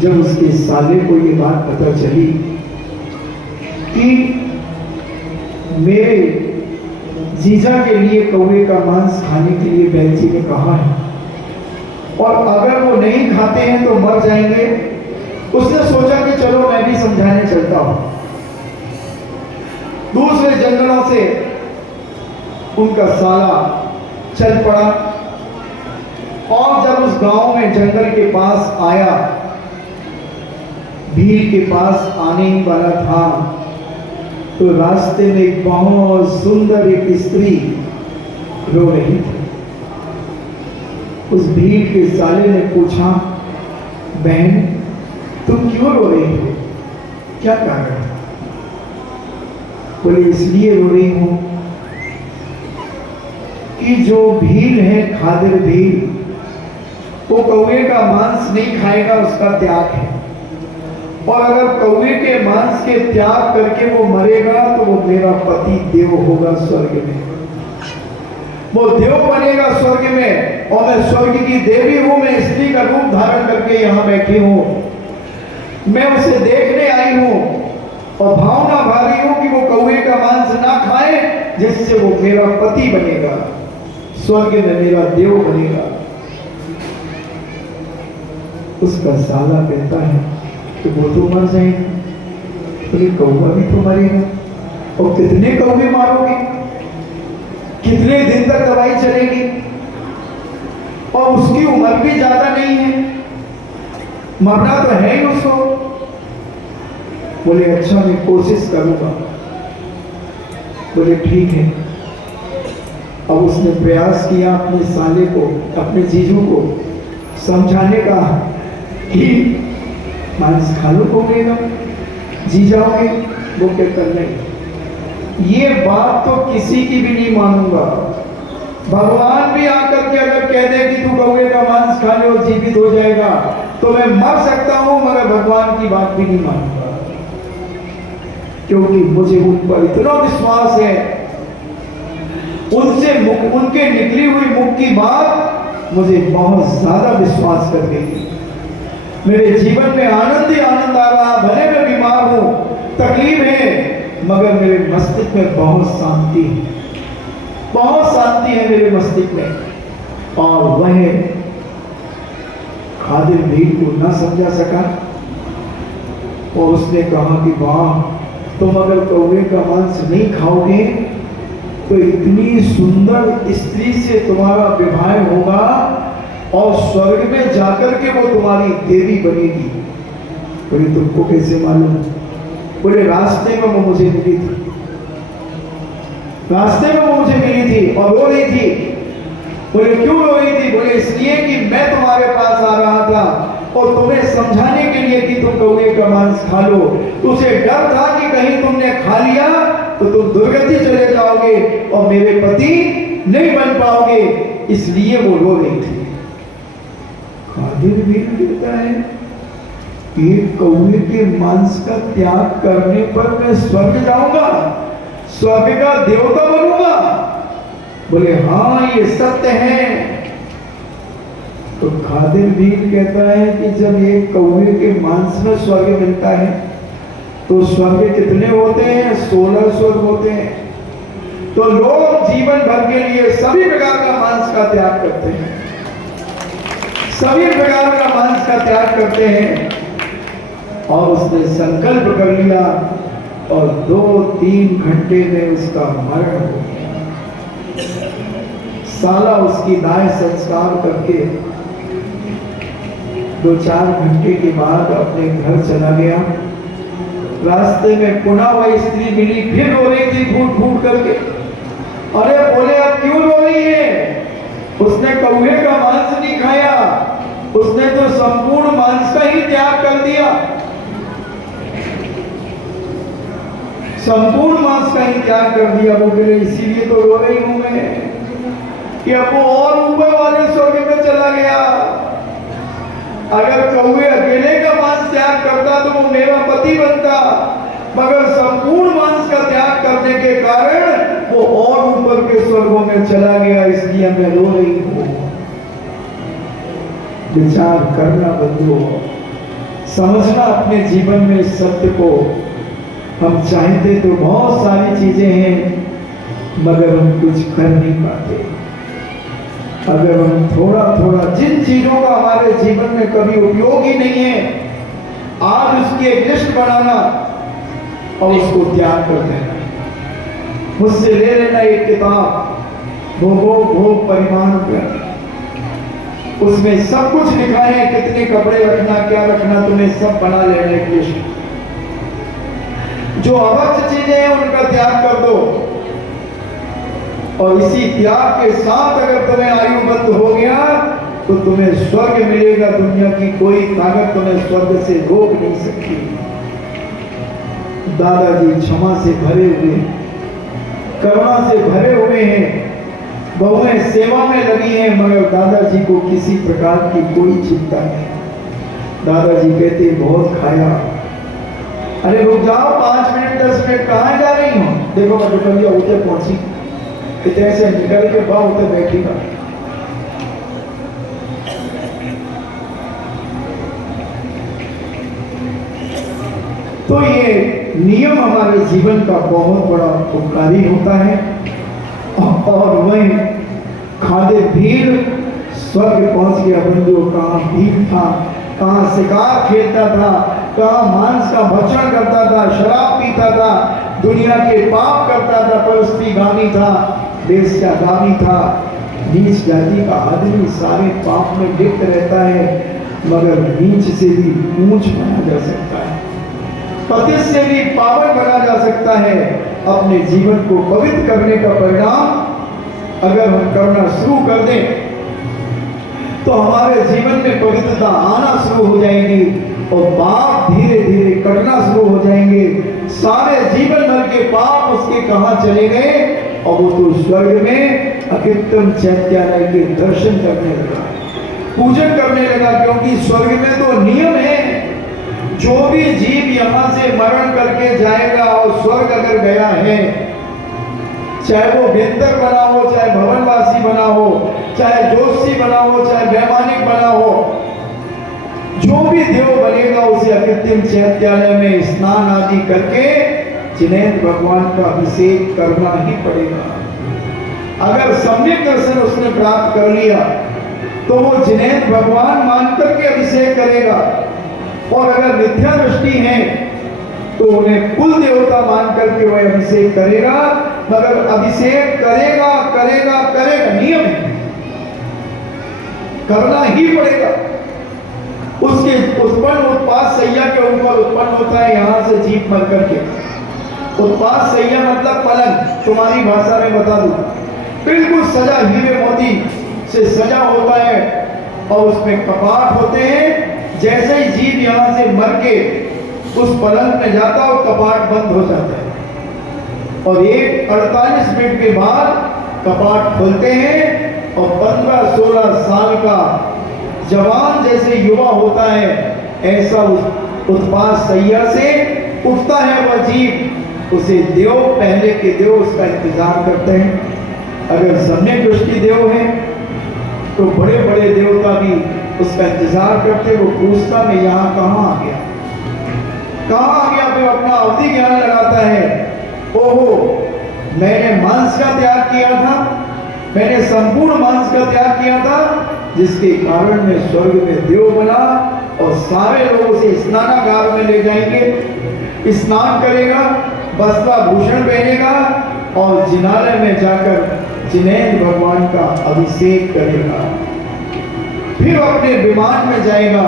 जब उसके साले को ये बात पता चली कि मेरे जीजा के लिए कौवे का मांस खाने के लिए बैल जी ने कहा है और अगर वो नहीं खाते हैं तो मर जाएंगे, उसने सोचा कि चलो मैं भी समझाने चलता हूं। दूसरे जंगलों से उनका साला चल पड़ा और जब उस गांव में जंगल के पास आया, भीड़ के पास आने वाला था, तो रास्ते में एक बहुत सुंदर एक स्त्री रो रही थी। उस भीड़ के साले ने पूछा, बहन तुम क्यों रो रही हो, क्या कारण? बोले इसलिए रो रही हूं कि जो भीड़ है खादिर भीड़, वो कौवे का मांस नहीं खाएगा, उसका त्याग है। और अगर कौवे के मांस के त्याग करके वो मरेगा तो वो मेरा पति देव होगा स्वर्ग में, वो देव बनेगा स्वर्ग में, और मैं स्वर्ग की देवी हूं। मैं स्त्री का रूप धारण करके यहां बैठी हूं, मैं उसे देखने आई हूं और भावना भा रही हूं कि वो कौवे का मांस ना खाए, जिससे वो मेरा पति बनेगा, स्वर्ग में मेरा देव बनेगा। उसका साला कहता है कि वो तो मर जाएगा, तो कौवा भी तो मरेगा, और कितने कौवे मारोगे, कितने दिन तक दवाई चलेगी, और उसकी उम्र भी ज्यादा नहीं है, मरना तो है ही उसको। बोले अच्छा मैं कोशिश करूंगा। बोले ठीक है। अब उसने प्रयास किया अपने साले को, अपने जीजू को समझाने का कि मांस खा लो कौवे का, जी जाओगे। वो कहता नहीं, ये बात तो किसी की भी नहीं मानूंगा। भगवान भी आकर के अगर कह दे कि तू कौवे का मांस खा ले और जीवित हो जाएगा, तो मैं मर सकता हूं, मगर भगवान की बात भी नहीं मानूंगा, क्योंकि मुझे उन पर इतना विश्वास है, उनसे उनके निकली हुई मुख की बात मुझे बहुत ज्यादा विश्वास कर गई। मेरे जीवन में आनंद ही आनंद आ रहा, भले मैं बीमार हूं, तकलीफ है, मगर मेरे मस्तिष्क में बहुत शांति है, बहुत शांति है मेरे मस्तिष्क में। और वह खादिर भीड़ को न समझा सका और उसने कहा कि वाह, तुम अगर कौवे का मांस नहीं खाओगे तो इतनी सुंदर स्त्री से तुम्हारा विवाह होगा और स्वर्ग में जाकर के वो तुम्हारी देवी बनेगी। बोले तुमको कैसे मालूम? बोले रास्ते में वो मुझे मिली थी, रास्ते में वो मुझे मिली थी और रो रही थी। बोले क्यों रो रही थी? बोले इसलिए कि मैं तुम्हारे पास आ रहा था और तुम्हें समझाने के लिए कि तुम कौवे का मांस खा लो। तो उसे डर था कि कहीं तुमने खा लिया तो तुम दुर्गति चले जाओगे और मेरे पति नहीं बन पाओगे, इसलिए वो रो रही थी। खादिर भी कहता है एक कौवे के मांस का त्याग करने पर मैं स्वर्ग जाऊंगा, स्वर्ग का देवता बनूंगा। बोले हाँ ये सत्य है, तो खादिम भील कहता है कि जब एक कौवे के मांस में स्वर्ग मिलता है तो स्वर्ग कितने होते हैं? 16 स्वर्ग होते हैं। तो लोग जीवन भर के लिए सभी प्रकार का मांस का त्याग करते हैं, सभी प्रकार का मांस का त्याग करते हैं। और उसने संकल्प कर लिया और 2-3 घंटे में उसका मरण हो गया। साला उसकी दाह संस्कार करके 2-4 घंटे के बाद अपने घर चला गया। रास्ते में पुनः वही स्त्री मिली, फिर रो रही थी फूट फूट करके। अरे बोले अब क्यों रो रही है? उसने कौवे का मांस नहीं खाया, उसने तो संपूर्ण मांस का ही त्याग कर दिया, संपूर्ण मांस का ही त्याग कर दिया। वो बोले इसीलिए तो रो रही हूं मैं कि अब वो और ऊपर वाले स्वर्ग में चला गया। अगर कौवे अकेले का मांस त्याग करता तो वो मेरा पति बनता, मगर संपूर्ण मांस का त्याग करने के कारण वो और ऊपर के स्वर्गों में चला गया, इसलिए मैं रो रही हूं। विचार करना बंधुओं, समझना अपने जीवन में सत्य को। हम चाहते तो बहुत सारी चीजें हैं मगर हम कुछ कर नहीं पाते। अगर हम थोड़ा थोड़ा जिन चीजों का हमारे जीवन में कभी उपयोग ही नहीं है, आज उसकी एक लिस्ट बनाना और उसको त्याग कर देना। मुझसे ले लेना एक किताब, भोग परिमाण कर, उसमें सब कुछ लिखा है, कितने कपड़े रखना, क्या रखना, तुम्हें सब बना लेना एक लिस्ट। जो अवश्य चीजें हैं उनका त्याग कर दो, और इसी त्याग के साथ अगर तुम्हें आयु बंद हो गया तो तुम्हें स्वर्ग मिलेगा। दुनिया की कोई ताकत तुम्हें स्वर्ग से रोक नहीं सकती। दादाजी क्षमा से भरे हुए, करुणा से भरे हुए हैं, बहुएं सेवा में लगी हैं, मगर दादाजी को किसी प्रकार की कोई चिंता नहीं। दादाजी कहते बहुत खाया, अरे रुक जाओ 5 मिनट 10 मिनट, कहाँ जा रही हो? देखो मैं दुपहिया होते पहुंची, इतने से निकल के बाहर होते बैठी बा। तो ये नियम हमारे जीवन का बहुत बड़ा उपकारी होता है। और वही खादे भीड़ स्वर्ग पहुंच गया बंधुओं। कहाँ भीड़ था, कहाँ शिकार खेलता था, कहाँ मांस का भक्षण करता था, शराब पीता था, दुनिया के पाप करता था, परस्त्रीगामी था, वेश्यागामी था। नीच जाति का आदमी सारे पाप में लिप्त रहता है, मगर नीच से भी ऊंच बना जा सकता है, पति से भी पावन बना जा सकता है। अपने जीवन को पवित्र करने का परिणाम अगर हम करना शुरू कर दें तो हमारे जीवन में पवित्रता आना शुरू हो जाएगी और पाप धीरे धीरे कटना शुरू हो जाएंगे। सारे जीवन भर के पाप उसके कहां चले गए और वो तो स्वर्ग में अकृत्रिम चैत्यालय के दर्शन करने लगा, पूजन करने लगा। क्योंकि स्वर्ग में तो नियम है, जो भी जीव यहां से मरण करके जाएगा और स्वर्ग अगर गया है, चाहे वो व्यंतर बना हो, चाहे भवनवासी बना हो, चाहे जोशी बना हो, चाहे वैमानिक बना हो, जो भी देव बनेगा उसे अकृत्रिम चैत्यालय में स्नान आदि करके जिनेन्द्र भगवान का अभिषेक करना ही पड़ेगा। अगर सम्यक दर्शन उसने प्राप्त कर लिया तो वो जिनेन्द्र भगवान मान करके अभिषेक करेगा, और अगर मिथ्या दृष्टि है तो उन्हें कुल देवता मान करके वह अभिषेक करेगा। मगर अभिषेक करेगा करेगा करेगा, नियम है, करना ही पड़ेगा। उसके उत्पन्न उत्पाद सैया के ऊपर उत्पन्न होता है, यहां से जीप मर करके। उत्पाद सैया मतलब पलंग, तुम्हारी भाषा में बता दूं, बिल्कुल सजा हीरे मोती से सजा होता है और उसमें कपाट होते हैं। जैसे ही जीव यहां से मर के उस पलंग में जाता है, कपाट बंद हो जाता है और 48 मिनट के बाद कपाट खोलते हैं और 15-16 साल का जवान जैसे युवा होता है, ऐसा उस उत्पाद सैया से उठता है वह जीव। उसे देव, पहले के देव उसका इंतजार करते हैं। अगर सम्यक दृष्टि देव है तो बड़े बड़े देवता भी उसका इंतजार करते। वो पूछता मैं यहाँ कहाँ आ गया, कहाँ आ गया। तो अपना अवधि ज्ञान लगाता है, ओहो मैंने मांस का त्याग किया था, मैंने संपूर्ण मांस का त्याग किया था, जिसके कारण मैं स्वर्ग में देव बना और सारे लोगों से स्नानागार में ले जाएंगे, स्नान करेगा, वस्त्राभूषण पहनेगा और जिनालय में जाकर जिनेंद्र भगवान का अभिषेक करेगा। फिर अपने विमान में जाएगा,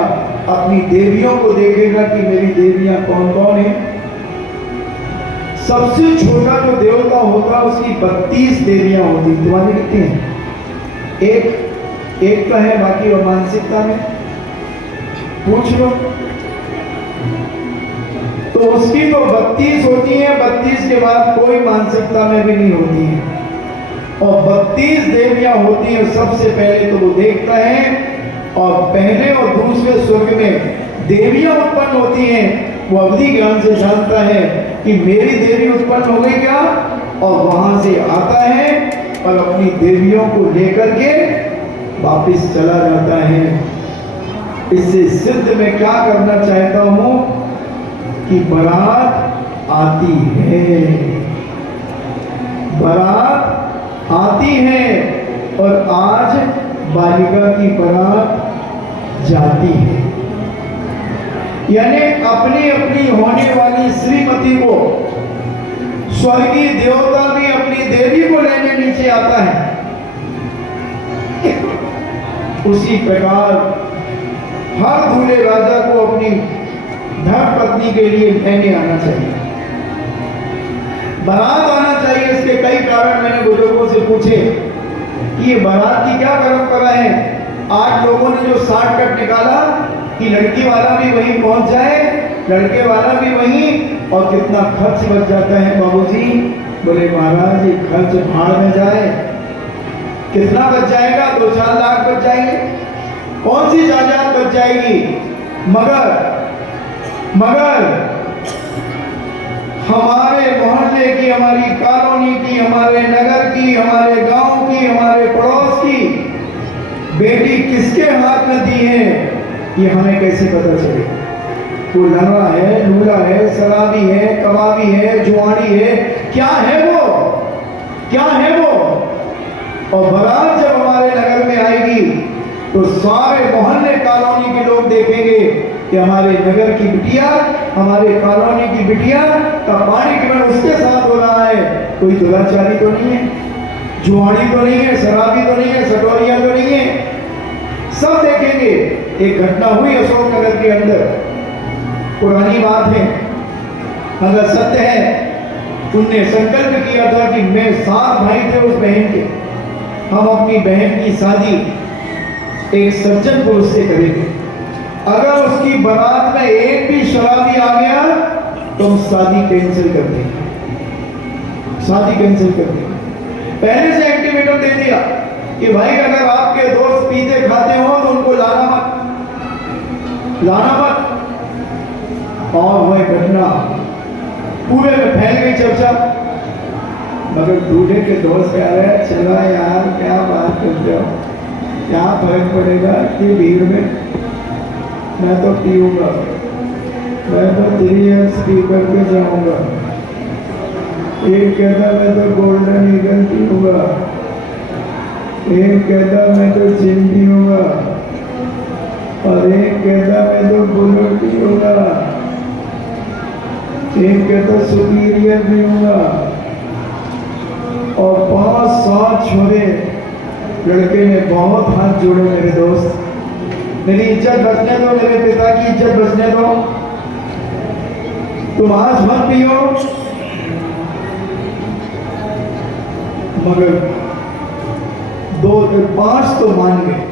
अपनी देवियों को देखेगा कि मेरी देवियां कौन कौन है। सबसे छोटा जो देवता होता उसकी 32 देवियां होती। तुम्हारी कितनी है? एक तो है, बाकी वो मानसिकता में पूछ लो। तो उसकी तो 32 होती है, 32 के बाद कोई मानसिकता में भी नहीं होती है। और 32 देवियां होती हैं। सबसे पहले तो वो देखता है और पहले और दूसरे स्वर्ग में देवियां उत्पन्न होती हैं। वो अवधि ज्ञान से जानता है कि मेरी देवी उत्पन्न हो गई क्या, और वहां से आता है और अपनी देवियों को लेकर के वापिस चला जाता है। इससे सिद्ध मैं क्या करना चाहता हूं कि बारात आती है, बारात आती है और आज बालिका की बारात जाती है। यानी अपनी अपनी होने वाली श्रीमती को स्वर्गीय देवता भी अपनी देवी को लेने नीचे आता है। उसी प्रकार हर दूल्हे राजा को अपनी धर्म पत्नी के लिए लेने आना चाहिए, बारात आना चाहिए। इसके कई कारण मैंने बुजुर्गों से पूछे कि ये बारात की क्या परंपरा है। आज लोगों ने जो शॉर्टकट निकाला कि लड़की वाला भी वहीं पहुंच जाए, लड़के वाला भी वहीं, और कितना खर्च बच जाता है बाबूजी। बोले महाराज ये खर्च भाड़ में जाए, कितना बच जाएगा? 2-4 लाख बच जाएंगे, कौन सी जायदाद बच जाएगी। मगर हमारे मोहल्ले की, हमारी कॉलोनी की, हमारे नगर की, हमारे गांव की, हमारे पड़ोस की बेटी किसके हाथ में दी है, ये हमें कैसे पता चले? वो लंगड़ा है, लूला है, शराबी है, कबाबी है, जुआनी है, क्या है वो, क्या है वो? और बारात जब हमारे नगर में आएगी तो सारे मोहल्ले कॉलोनी के लोग देखेंगे कि हमारे नगर की बिटिया, हमारे कॉलोनी की बिटिया का पानी ग्रहण उसके साथ हो रहा है। कोई दुराचारी तो नहीं है, जुआनी तो नहीं है, शराबी तो नहीं है, सटोरिया तो नहीं है, सब देखेंगे। एक घटना हुई अशोकनगर के अंदर, पुरानी बात है मगर सत्य है। उनने संकल्प किया था कि मैं 7 भाई थे उस बहन के, हम अपनी बहन की शादी एक सज्जन पुरुष से करेंगे। अगर उसकी बारात में एक भी शराबी आ गया तो हम शादी कैंसिल कर देंगे, शादी कैंसिल कर देंगे। पहले से इंटीमेटम दे दिया कि भाई अगर आपके दोस्त पीते खाते हो तो उनको लाना मत, लाना मत। और वह घटना पूरे में फैल गई चर्चा। मगर दूल्हे के दोस्त कह रहे हैं चला यार क्या बात करते हो, क्या फर्क पड़ेगा कि भीड़ में, मैं तो पीऊंगा, मैं तो 3 स्पीकर पे जाऊंगा। एक कहता मैं तो गोल्डन ईगल पीऊंगा, एक कहता मैं तो जिन पीऊंगा, और एक कहता मैं तो बुलेट पीऊंगा, एक कहता सुपीरियर पीऊंगा। और 5-7 छोरे लड़के ने बहुत हाथ जोड़े। मेरे दोस्त मेरी इज्जत बचने दो, मेरे पिता की इज्जत बचने दो, तुम आज मत पियो। मगर 2-5 तो मान गए।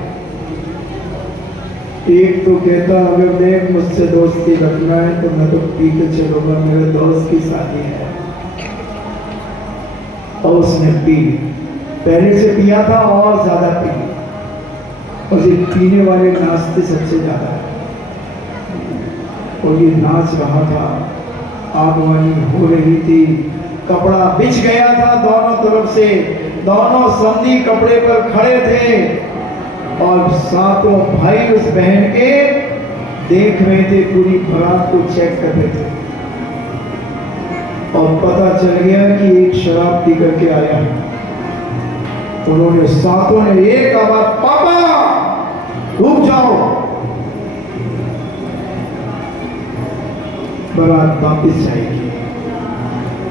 एक तो कहता अगर देख मुझसे दोस्ती रखना है तो मैं तो पी के चलूंगा, मेरे दोस्त की शादी है। और उसने पी, पहले से पिया था और ज्यादा पी, और ये पीने वाले नाचते सबसे ज्यादा है। और ये नाच रहा था, आगवानी हो रही थी, कपड़ा बिछ गया था दोनों तरफ से, दोनों समधी कपड़े पर खड़े थे। और सातों भाई उस बहन के देख रहे थे, पूरी बारात को चेक कर रहे थे। और पता चल गया कि एक शराब पी करके आया। उन्होंने सातों ने एक आवाज, पापा रुक जाओ। बारात वापस जाएगी,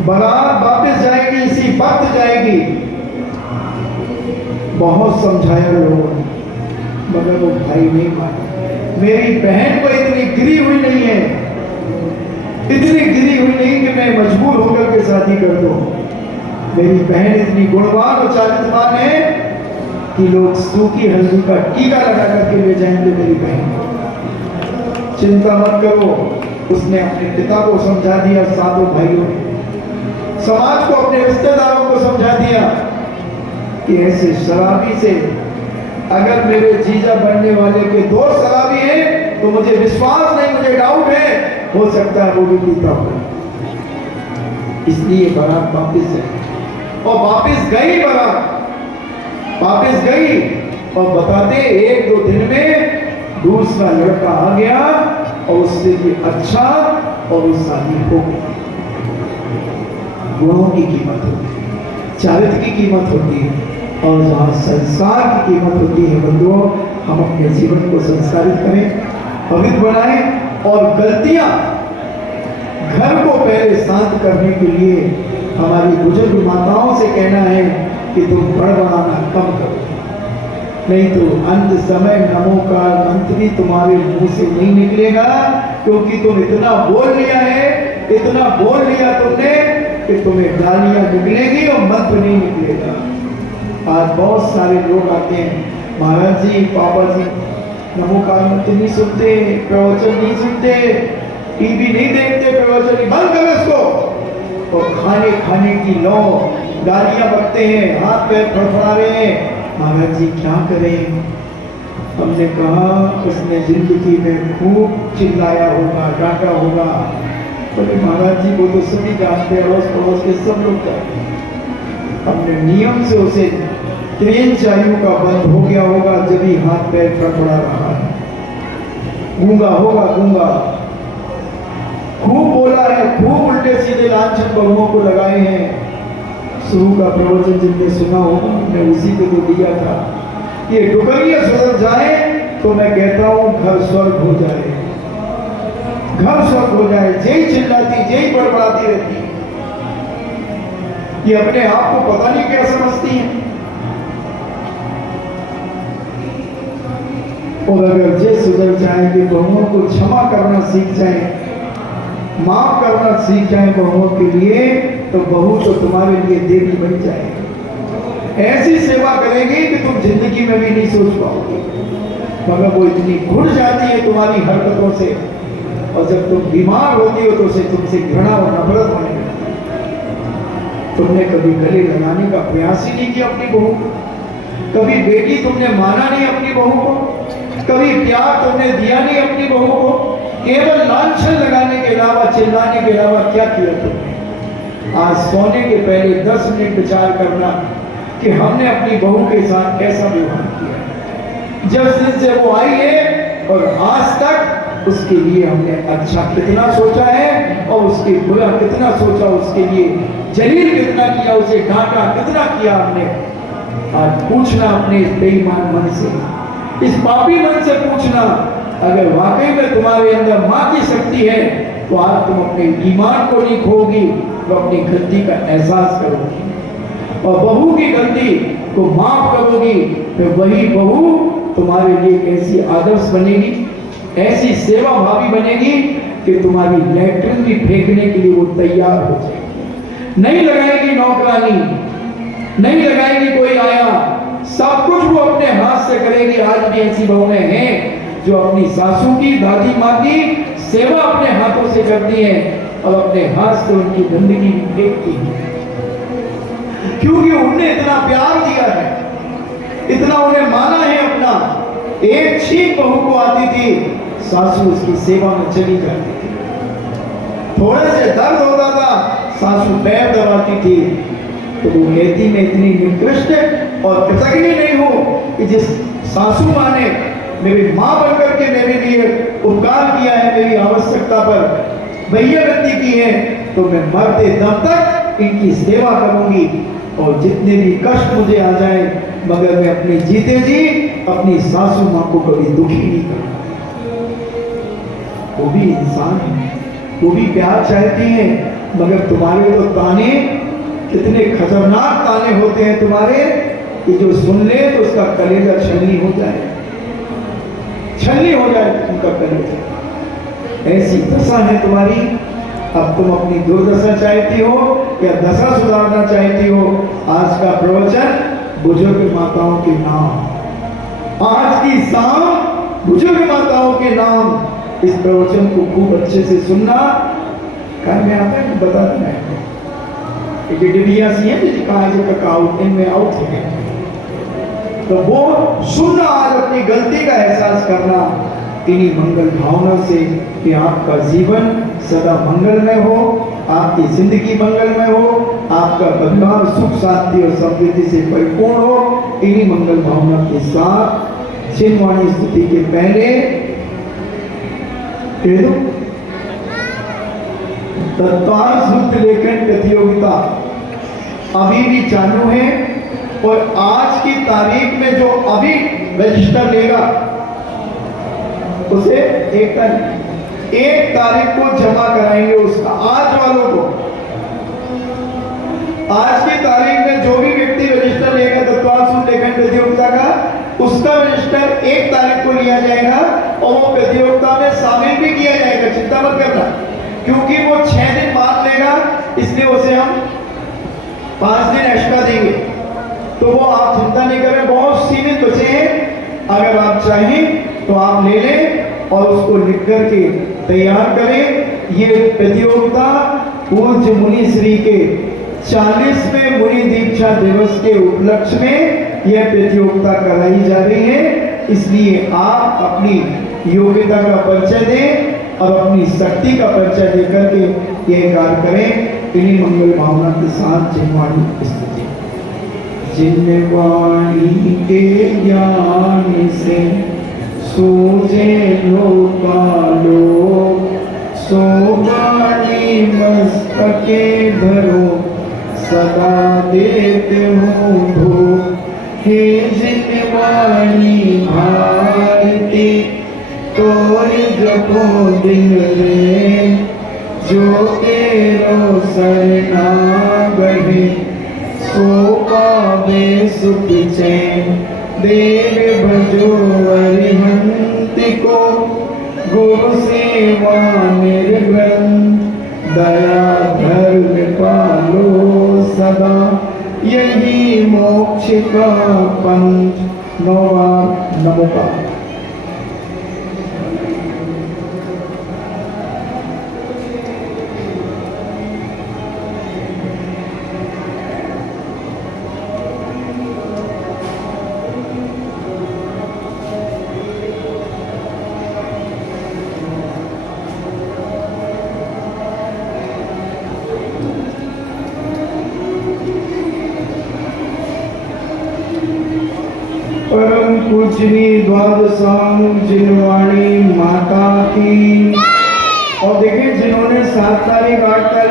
बारात वापस जाएगी, इसी वक्त जाएगी। बहुत समझाया लोगों ने, मगर वो भाई नहीं माना। मेरी बहन को इतनी गिरी हुई नहीं है, इतनी गिरी हुई नहीं कि मैं मजबूर होकर के शादी कर दूं। मेरी बहन इतनी गुणवान और चारित्रवान है कि लोग सूखी हल्दी का टीका लगा करके ले जाएंगे मेरी बहन को। चिंता मत करो। उसने अपने पिता को समझा दिया, सातों भाइयों ने, समाज को, अपने रिश्तेदारों को समझा दिया कि ऐसे शराबी से अगर मेरे जीजा बनने वाले के दो शराबी हैं तो मुझे विश्वास नहीं, मुझे डाउट है, हो सकता है वो भी पीता हो। इसलिए बारात वापिस गई और वापिस गई बारात, वापिस गई और बताते 1-2 दिन में दूसरा लड़का आ गया और उससे भी अच्छा, और वो शादी हो गई। गुणों की कीमत होती है, चारित्र की कीमत होती है, और जहाँ संस्कार की कीमत होती है बंधुओं, हम अपने जीवन को संस्कारित करें, पवित्र बनाएं। और गलतियां, घर को पहले शांत करने के लिए हमारी बुजुर्ग माताओं से कहना है कि तुम बड़बड़ाना कम करो, नहीं तो अंत समय नमोकार मंत्री तुम्हारे मुंह से नहीं निकलेगा, क्योंकि तुम इतना बोल लिया है, इतना बोल लिया तुमने कि तुम्हें गालियां निकलेगी और मंत्र नहीं निकलेगा। आज बहुत सारे लोग आते हैं, महाराज जी, पापा जी नमोकार मंत्र नहीं सुनते, प्रवचन नहीं सुनते, टीवी नहीं देखते, प्रवचन बंद करो इसको, और खाने की लो गालियां बकते हैं, हाथ पैर फड़फड़ा रहे हैं। महाराज जी क्या करें? हमने कहा उसने जिंदगी में खूब चिल्लाया होगा, डांटा होगा। बोले महाराज जी वो तो सभी जानते हैं, अड़ोस पड़ोस के सब लोग जानते हैं। हमने नियम से उसे ट्रेन चालू का बंद हो गया होगा जब ही हाथ पैर फड़फड़ा रहा है, गूंगा होगा, गूंगा। खूब बोला है, खूब उल्टे सीधे लांछन बहुओं को लगाए हैं। शुरू का प्रवचन जिनने सुना होगा, मैं उसी को तो दिया था। ये डुकरिया सुधर जाए तो मैं कहता हूँ घर स्वर्ग हो जाए, घर स्वर्ग हो जाए। जय चिल्लाती, जय बड़बड़ाती रहती, ये अपने आप को पता नहीं क्या समझती है। और अगर जय सुधर जाए कि बहुओं को क्षमा करना सीख जाए, माफ करना सीख जाए बहुओं के लिए, तो बहू तो तुम्हारे लिए देवी बन जाएगी। ऐसी सेवा करेगी कि तुम जिंदगी में भी नहीं सोच पाओगे। मगर वो इतनी घुट जाती है तुम्हारी हरकतों से, और जब तुम बीमार होती हो तो उसे तुमसे घृणा और नफरत होने लगती है। तुमने कभी गले लगाने का प्रयास ही नहीं किया अपनी बहू को, कभी बेटी तुमने माना नहीं अपनी बहू को, कभी प्यार तुमने दिया नहीं अपनी बहू को। केवल लांछन लगाने के अलावा, चिल्लाने के अलावा क्या किया तुमने? आज सोने के पहले 10 मिनट विचार करना कि हमने अपनी बहू के साथ कैसा व्यवहार किया। जब दिन से वो आई है और आज तक उसके लिए हमने अच्छा कितना सोचा है और उसके बुरा कितना सोचा, उसके लिए जलील कितना किया, उसे डांटा कितना किया हमने। आज पूछना अपने इस बेईमान मन से, इस पापी मन से पूछना, अगर वाकई में तुम्हारे अंदर मां की शक्ति है तो आज तुम अपने ईमान को नहीं खोगी, तो अपनी गलती का एहसास करोगी और बहू की गलती को माफ करोगी। फिर वही बहू तुम्हारे लिए कैसी आदर्श बनेगी, ऐसी सेवा भावी बनेगी कि तुम्हारी लैट्रिन भी फेंकने के लिए वो तैयार हो जाएगी। नहीं लगाएगी नौकरानी, नहीं लगाएगी कोई आया, सब कुछ वो अपने हाथ से करेगी। आज भी ऐसी बहुएं हैं जो अपनी सासू की, दादी माँ की सेवा अपने हाथों से करती हैं और अपने हाथ से उनकी जिंदगी देखती है, क्योंकि उन्हें इतना प्यार दिया है, इतना उन्हें माना है अपना। एक छींक बहू को आती थी, सासू उसकी सेवा में चली जाती थी। थोड़े से दर्द होता था, सासू पैर दबाती थी, तो वो कहती मैं इतनी निकृष्ट और कृतज्ञ नहीं हूँ कि जिस सासू माँ ने मेरी माँ बनकर के मेरे लिए उपकार किया है, मेरी आवश्यकता पर भैयावृत्ति की है, तो मैं मरते दम तक इनकी सेवा करूंगी। और जितने भी कष्ट मुझे आ जाए, मगर मैं अपने जीते जी अपनी सासू माँ को कभी दुखी नहीं करूंगा। वो भी इंसान है, वो भी प्यार चाहती है, मगर तुम्हारे तो ताने कितने खतरनाक ताने होते हैं तुम्हारे कि जो सुन ले तो उसका कलेजा छलनी हो जाए, छलनी हो जाए उनका कलेजा। ऐसी दशा है तुम्हारी। अब तुम अपनी दुर्दशा चाहती हो या दशा सुधारना चाहती हो? आज का प्रवचन बुजुर्ग माताओं के नाम, आज की शाम बुजुर्ग माताओं के नाम। इस प्रवचन को खूब अच्छे से सुनना। घर में आता है बता देना है, ये डिबिया सी है जिसका आज तक आउट इनमें आउट है, तो वो सुनना, आज अपनी गलती का एहसास करना इन्हीं मंगल भावना से कि आपका जीवन सदा मंगलमय हो, आपकी जिंदगी मंगलमय हो, आपका परिवार सुख शांति और समृद्धि से परिपूर्ण हो। इन्हीं मंगल भावना के साथ चिन्मवाणी स्तुति के पहले तत्काल सूत्र लेखन प्रतियोगिता अभी भी चालू है और आज की तारीख में जो अभी रजिस्टर लेगा उसे एक तारीख को जमा कराएंगे उसका। आज वालों को, आज की तारीख में जो भी व्यक्ति रजिस्टर लेगा तत्काल सूत्र लेखन प्रतियोगिता का, उसका रजिस्टर 1 तारीख को लिया जाएगा और वो प्रतियोगिता में शामिल भी किया जाएगा। चिंता मत करना, क्योंकि वो 6 दिन बाद लेगा, इसलिए उसे हम 5 दिन एक्स्ट्रा देंगे। तो वो आप चिंता नहीं करें, बहुत सीमित बचे हैं। अगर आप चाहें तो आप ले लें और उसको लिख करके तैयार करें। ये प्रतियोगिता पूज्य मुनि श्री के 40वें मुनि दीक्षा दिवस के उपलक्ष्य में यह प्रतियोगिता कराई जा रही है। इसलिए आप अपनी योग्यता का परिचय दें और अपनी शक्ति का परिचय देकर के यह कार्य करें। इन्हीं मंगल भावना के साथ चिन्मवाणी स्तुति। चिन्मवाणी के ज्ञान से सूझे लोकालो, सोबानी मस्तके धरो, सदा देते हूँ भो। हे जिन्मवाणी भारती, तोरी जपो दिन रे, जो तेरो सरना बढ़े, सो पावे सुख चैन। देव भजो अरिहंत को, गुरु सेवा निर्ग्रंथ, दया धर्म पालो सदा, यही मोक्ष का पंथ। नौवा नमोका। परम पूजनीय द्वादशांग चिन्मवाणी माता की। और देखिए जिन्होंने 7 तारीख 8 तारीख